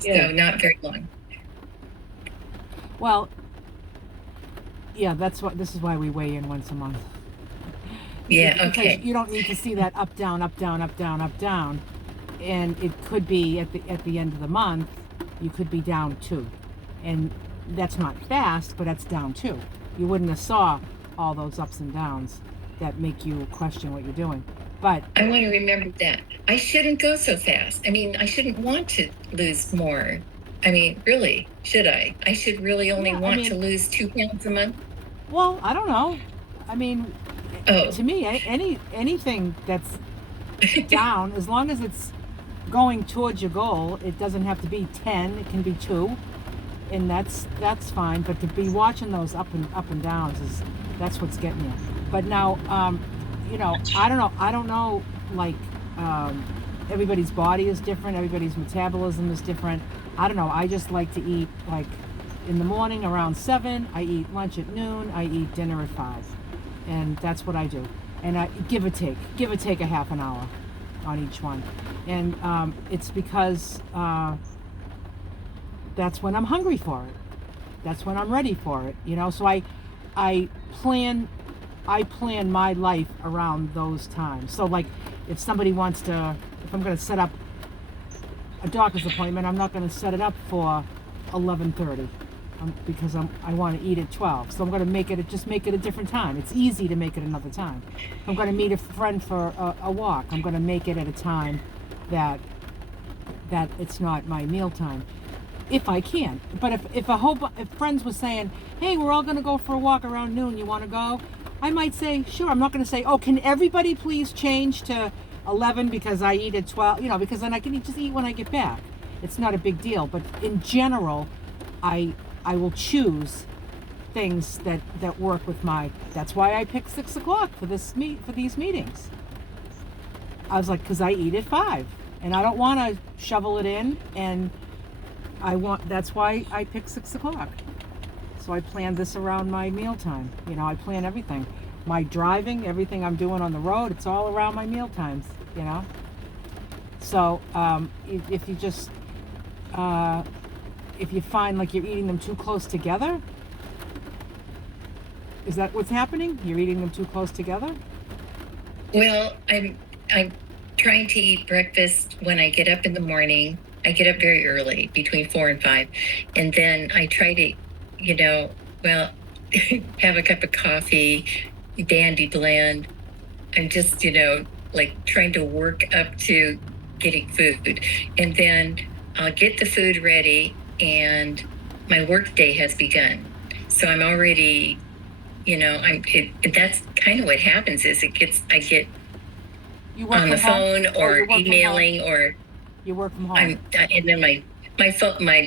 So not very long. Well, yeah, this is why we weigh in once a month. Yeah, okay. Because you don't need to see that up, down, up, down, up, down, up, down. And it could be at the end of the month, you could be down 2. And that's not fast, but that's down 2. You wouldn't have saw all those ups and downs that make you question what you're doing. But I want to remember that. I shouldn't go so fast. I shouldn't want to lose more. Really, should I? I should really only want to lose 2 pounds a month? Well, I don't know. To me, anything that's down, as long as it's going towards your goal, it doesn't have to be 10, it can be 2. And that's fine. But to be watching those up and downs that's what's getting you. But now, I don't know, everybody's body is different, everybody's metabolism is different. I don't know, I just like to eat, in the morning around 7, I eat lunch at noon, I eat dinner at 5. And that's what I do. And I give or take a half an hour on each one. And it's because that's when I'm hungry for it. That's when I'm ready for it, So I plan my life around those times. So if I'm going to set up a doctor's appointment, I'm not going to set it up for 11:30 because I want to eat at 12. So I'm going to make it a different time. It's easy to make it another time. I'm going to meet a friend for a walk. I'm going to make it at a time that it's not my meal time. If I can. But if friends were saying, hey, we're all going to go for a walk around noon, you want to go? I might say, sure. I'm not going to say, oh, can everybody please change to 11 because I eat at 12, because then I can just eat when I get back. It's not a big deal. But in general, I will choose things that work with that's why I picked 6 o'clock for these meetings. I was like, because I eat at 5 and I don't want to shovel it in, and that's why I picked 6 o'clock. So I planned this around my mealtime. I plan everything. My driving, everything I'm doing on the road, it's all around my meal times, So if you just, if you find you're eating them too close together, is that what's happening? You're eating them too close together? Well, I'm trying to eat breakfast when I get up in the morning. I get up very early, between 4 and 5. And then I try to, have a cup of coffee, dandy blend. I'm just, trying to work up to getting food. And then I'll get the food ready and my work day has begun. So I'm already, that's kind of what happens is I get on the phone or emailing or you work from home. And then my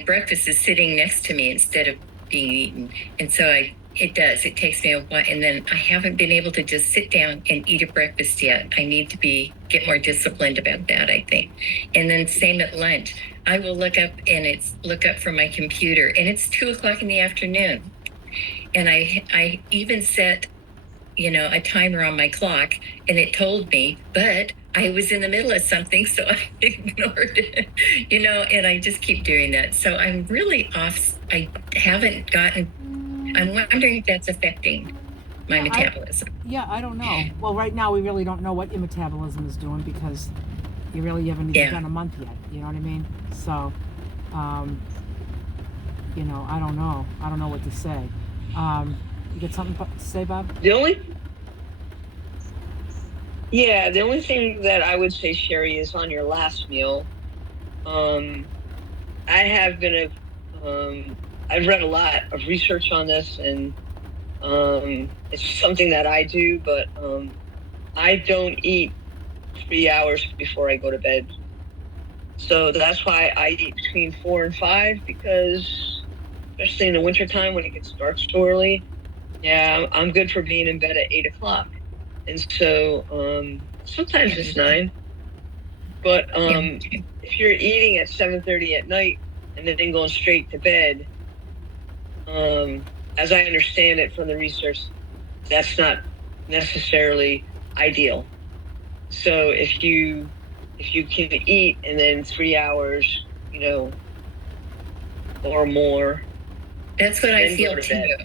breakfast is sitting next to me instead of being eaten. And so it takes me a while. And then I haven't been able to just sit down and eat a breakfast yet. I need to get more disciplined about that, I think. And then same at lunch. I will look up from my computer and it's 2 o'clock in the afternoon. And I even set, a timer on my clock, and it told me, but I was in the middle of something, so I ignored it, and I just keep doing that. So I'm really off. I haven't gotten, I'm wondering if that's affecting my metabolism. I don't know. Well, right now we really don't know what your metabolism is doing because you haven't even done a month yet. You know what I mean? So, I don't know. I don't know what to say. You got something to say, Bob? The only thing that I would say, Sherry, is on your last meal. I have been I've read a lot of research on this, and it's something that I do, but I don't eat 3 hours before I go to bed. So that's why I eat between 4 and 5, because especially in the wintertime when it gets dark so early, I'm good for being in bed at 8 o'clock. And so sometimes it's 9. But if you're eating at 7:30 at night and then going straight to bed, as I understand it from the research, that's not necessarily ideal. So if you can eat and then 3 hours, or more. That's what I feel too.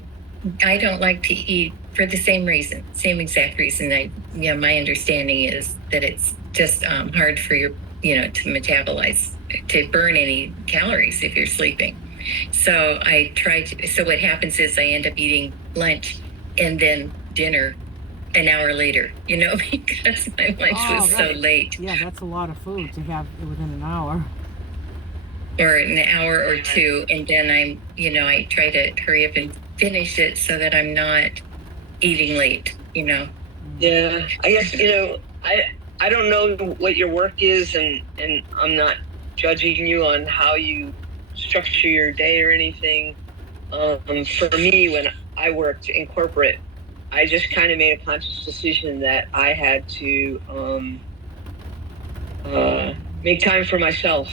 I don't like to eat for the same exact reason. My understanding is that it's just hard for your, to metabolize, to burn any calories if you're sleeping. So so what happens is I end up eating lunch and then dinner an hour later, because my lunch was so late. Yeah, that's a lot of food to have within an hour. Or an hour or two, and then I try to hurry up and finish it so that I'm not eating late, Yeah, I guess, I don't know what your work is, and I'm not judging you on how you structure your day or anything. For me, when I worked in corporate, I just kind of made a conscious decision that I had to make time for myself.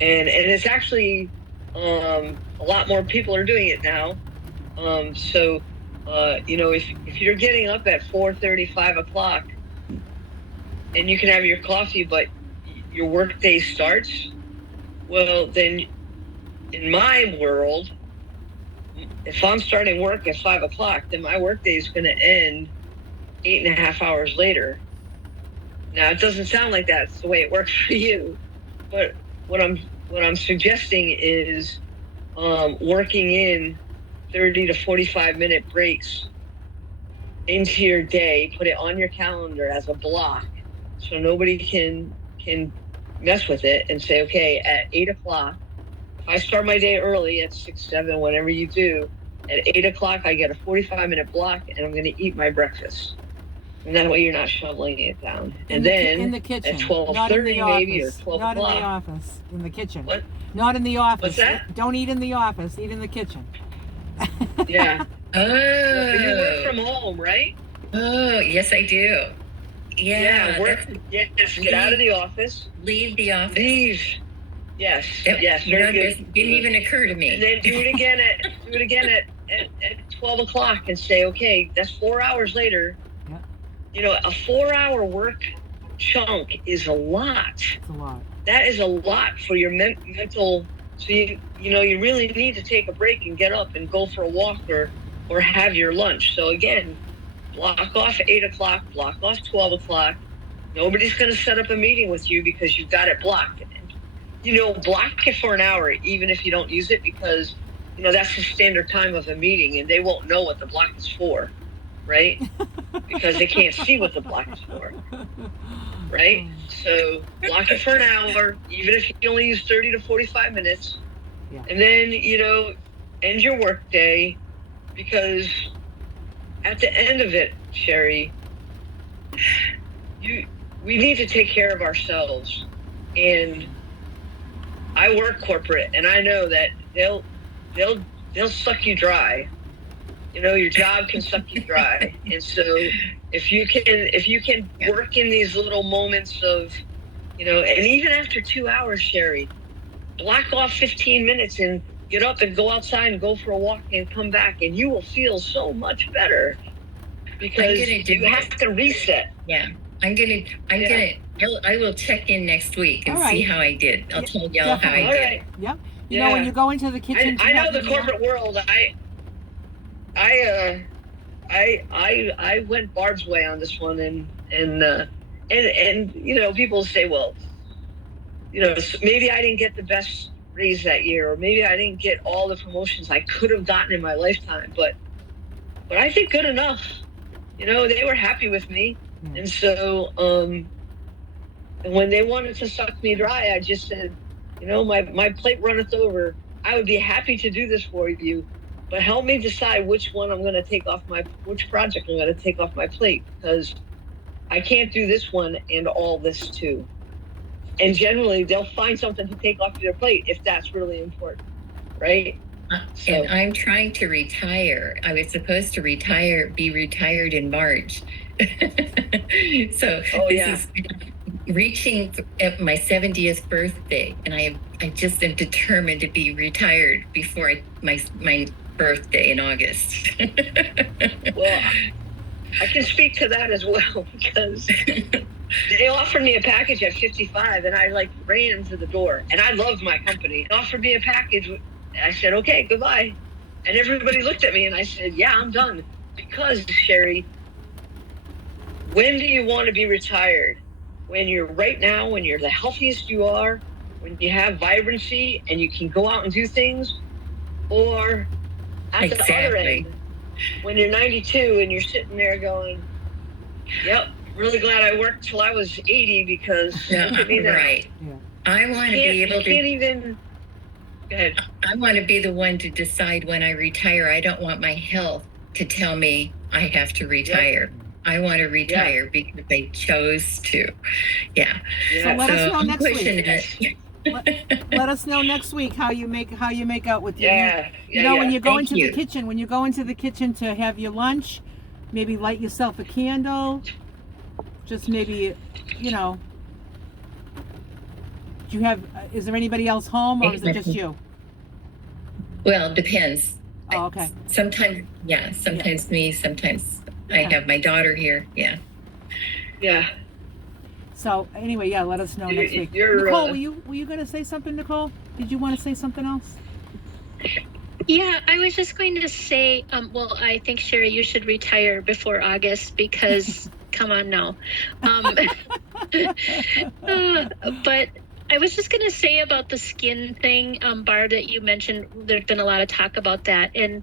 And it's actually a lot more people are doing it now. So if you're getting up at 4:30, 5 o'clock, and you can have your coffee, but your work day starts, well, then in my world, if I'm starting work at 5 o'clock, then my work day is going to end 8.5 hours later. Now, it doesn't sound like that's the way it works for you, but what I'm suggesting is working in 30 to 45 minute breaks into your day. Put it on your calendar as a block, so nobody can mess with it, and say, okay, at 8 o'clock, if I start my day early at 6, 7, whatever you do, at 8 o'clock I get a 45-minute block, and I'm going to eat my breakfast. And that way you're not shoveling it down. And then in the kitchen, at 12:30 maybe, or 12 not o'clock. Not in the office, in the kitchen. What? Not in the office. What's that? Don't eat in the office, eat in the kitchen. Yeah. Oh. So you work from home, right? Oh, yes, I do. Yeah. Yes, get out of the office. Leave the office. Leave. Yes. Yes. Didn't even occur to me. And then do it again at 12 o'clock and say, okay, that's 4 hours later. Yeah. A 4-hour work chunk is a lot. It's a lot. That is a lot for your mental. So you really need to take a break and get up and go for a walk or have your lunch. So again, block off 8 o'clock, block off 12 o'clock. Nobody's going to set up a meeting with you because you've got it blocked. Block it for an hour, even if you don't use it, because that's the standard time of a meeting, and they won't know what the block is for, right? Because they can't see what the block is for, right? So block it for an hour, even if you only use 30 to 45 minutes. Yeah. And then, end your work day, because at the end of it, Sherry, we need to take care of ourselves. And I work corporate, and I know that they'll suck you dry. Your job can suck you dry. And so if you can work in these little moments of, and even after 2 hours, Sherry, block off 15 minutes and get up and go outside and go for a walk and come back, and you will feel so much better because you have to reset. Yeah, I will check in next week and see how I did. I'll tell y'all how I did. All right. Yep. You know, when you go into the kitchen, I know the corporate world. I went Barb's way on this one, and you know, people say, well, you know, maybe I didn't get the best raise that year, or maybe I didn't get all the promotions I could have gotten in my lifetime, but I think good enough. You know, they were happy with me, and so and when they wanted to suck me dry, I just said, you know, my plate runneth over. I would be happy to do this for you, but help me decide which one I'm going to take off which project I'm going to take off my plate, because I can't do this one and all this too. And generally, they'll find something to take off their plate if that's really important, right? And I'm trying to retire. I was supposed to be retired in March. So this is reaching at my 70th birthday, and I just am determined to be retired before my birthday in August. Well, I can speak to that as well, because they offered me a package at 55, and I ran into the door, and I love my company. They offered me a package. I said, okay, goodbye. And everybody looked at me, and I said, yeah, I'm done. Because, Sherry, when do you want to be retired? When you're the healthiest you are, when you have vibrancy and you can go out and do things, or at the other end, when you're 92 and you're sitting there going, yep, really glad I worked till I was 80, because look at me now. Right. Yeah. I want to be able to. Can't even. Go ahead. I want to be the one to decide when I retire. I don't want my health to tell me I have to retire. Yep. I want to retire because I chose to. Yeah. So let us know next week. Let us know next week how you make out with you. When you go into the kitchen, to have your lunch, maybe light yourself a candle. Just maybe, you know. Is there anybody else home, or is it just you? Well, it depends. Oh, okay. Sometimes me, sometimes I have my daughter here. Yeah. Yeah. So anyway, let us know next week. Nicole, were you going to say something, Nicole? Did you want to say something else? Yeah, I was just going to say, I think, Sherry, you should retire before August, because come on now. But I was just going to say about the skin thing, Barb, that you mentioned. There's been a lot of talk about that. And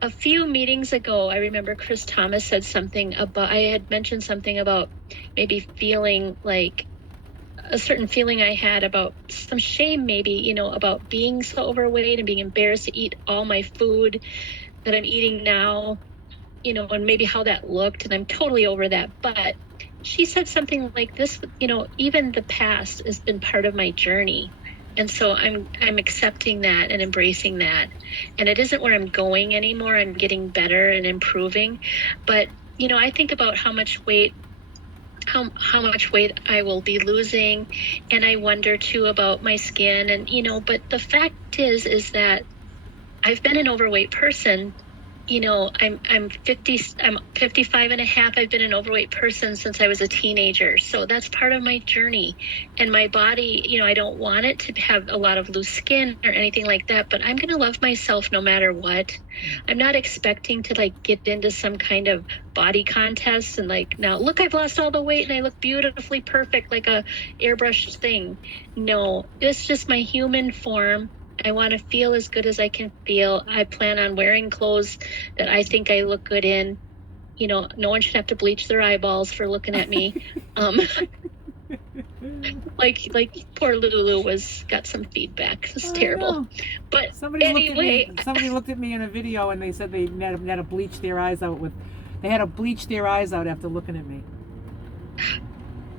a few meetings ago, I remember Chris Thomas said something about, I had mentioned something about maybe feeling like a certain feeling I had about some shame, maybe, you know, about being so overweight and being embarrassed to eat all my food that I'm eating now, you know, and maybe how that looked. And I'm totally over that. But she said something like this, you know, even the past has been part of my journey. And so I'm accepting that and embracing that. And it isn't where I'm going anymore. I'm getting better and improving. But, you know, I think about how much weight I will be losing. And I wonder too about my skin. And, you know, but the fact is that I've been an overweight person. You know, I'm 55 and a half. I've been an overweight person since I was a teenager. So that's part of my journey. And my body, you know, I don't want it to have a lot of loose skin or anything like that, but I'm going to love myself no matter what. I'm not expecting to get into some kind of body contest and now look, I've lost all the weight and I look beautifully perfect, like a airbrushed thing. No, it's just my human form. I want to feel as good as I can feel. I plan on wearing clothes that I think I look good in. You know, no one should have to bleach their eyeballs for looking at me. Like poor Lulu got some feedback. It's terrible. But somebody looked at me in a video and they said they had to bleach their eyes out after looking at me.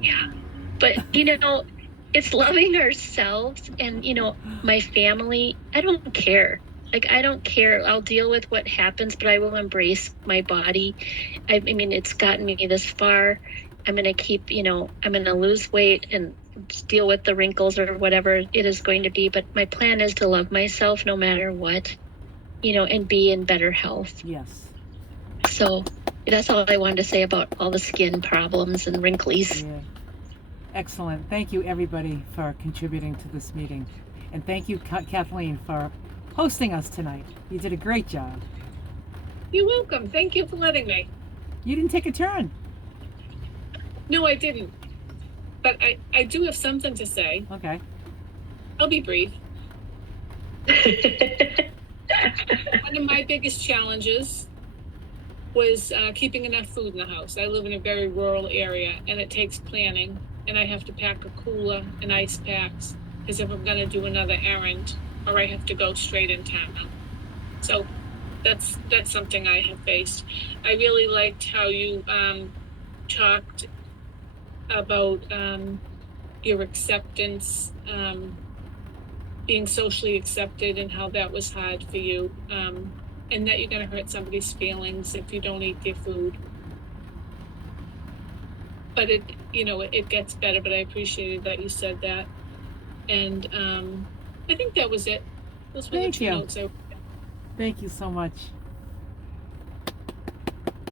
Yeah. But, you know, it's loving ourselves and, you know, my family. I don't care. I don't care. I'll deal with what happens, but I will embrace my body. I mean, it's gotten me this far. I'm going to keep, you know, I'm going to lose weight and deal with the wrinkles or whatever it is going to be. But my plan is to love myself no matter what, and be in better health. Yes. So that's all I wanted to say about all the skin problems and wrinklies. Yeah. Excellent. Thank you, everybody, for contributing to this meeting. And thank you, Kathleen, for hosting us tonight. You did a great job. You're welcome. Thank you for letting me. You didn't take a turn. No, I didn't. But I do have something to say. Okay. I'll be brief. One of my biggest challenges was keeping enough food in the house. I live in a very rural area, and it takes planning. And I have to pack a cooler and ice packs, because if I'm going to do another errand, or I have to go straight in town. So that's something I have faced. I really liked how you talked about your acceptance, being socially accepted, and how that was hard for you, and that you're going to hurt somebody's feelings if you don't eat your food. But it gets better, but I appreciated that you said that. And I think that was it. Those were the two notes. Thank you so much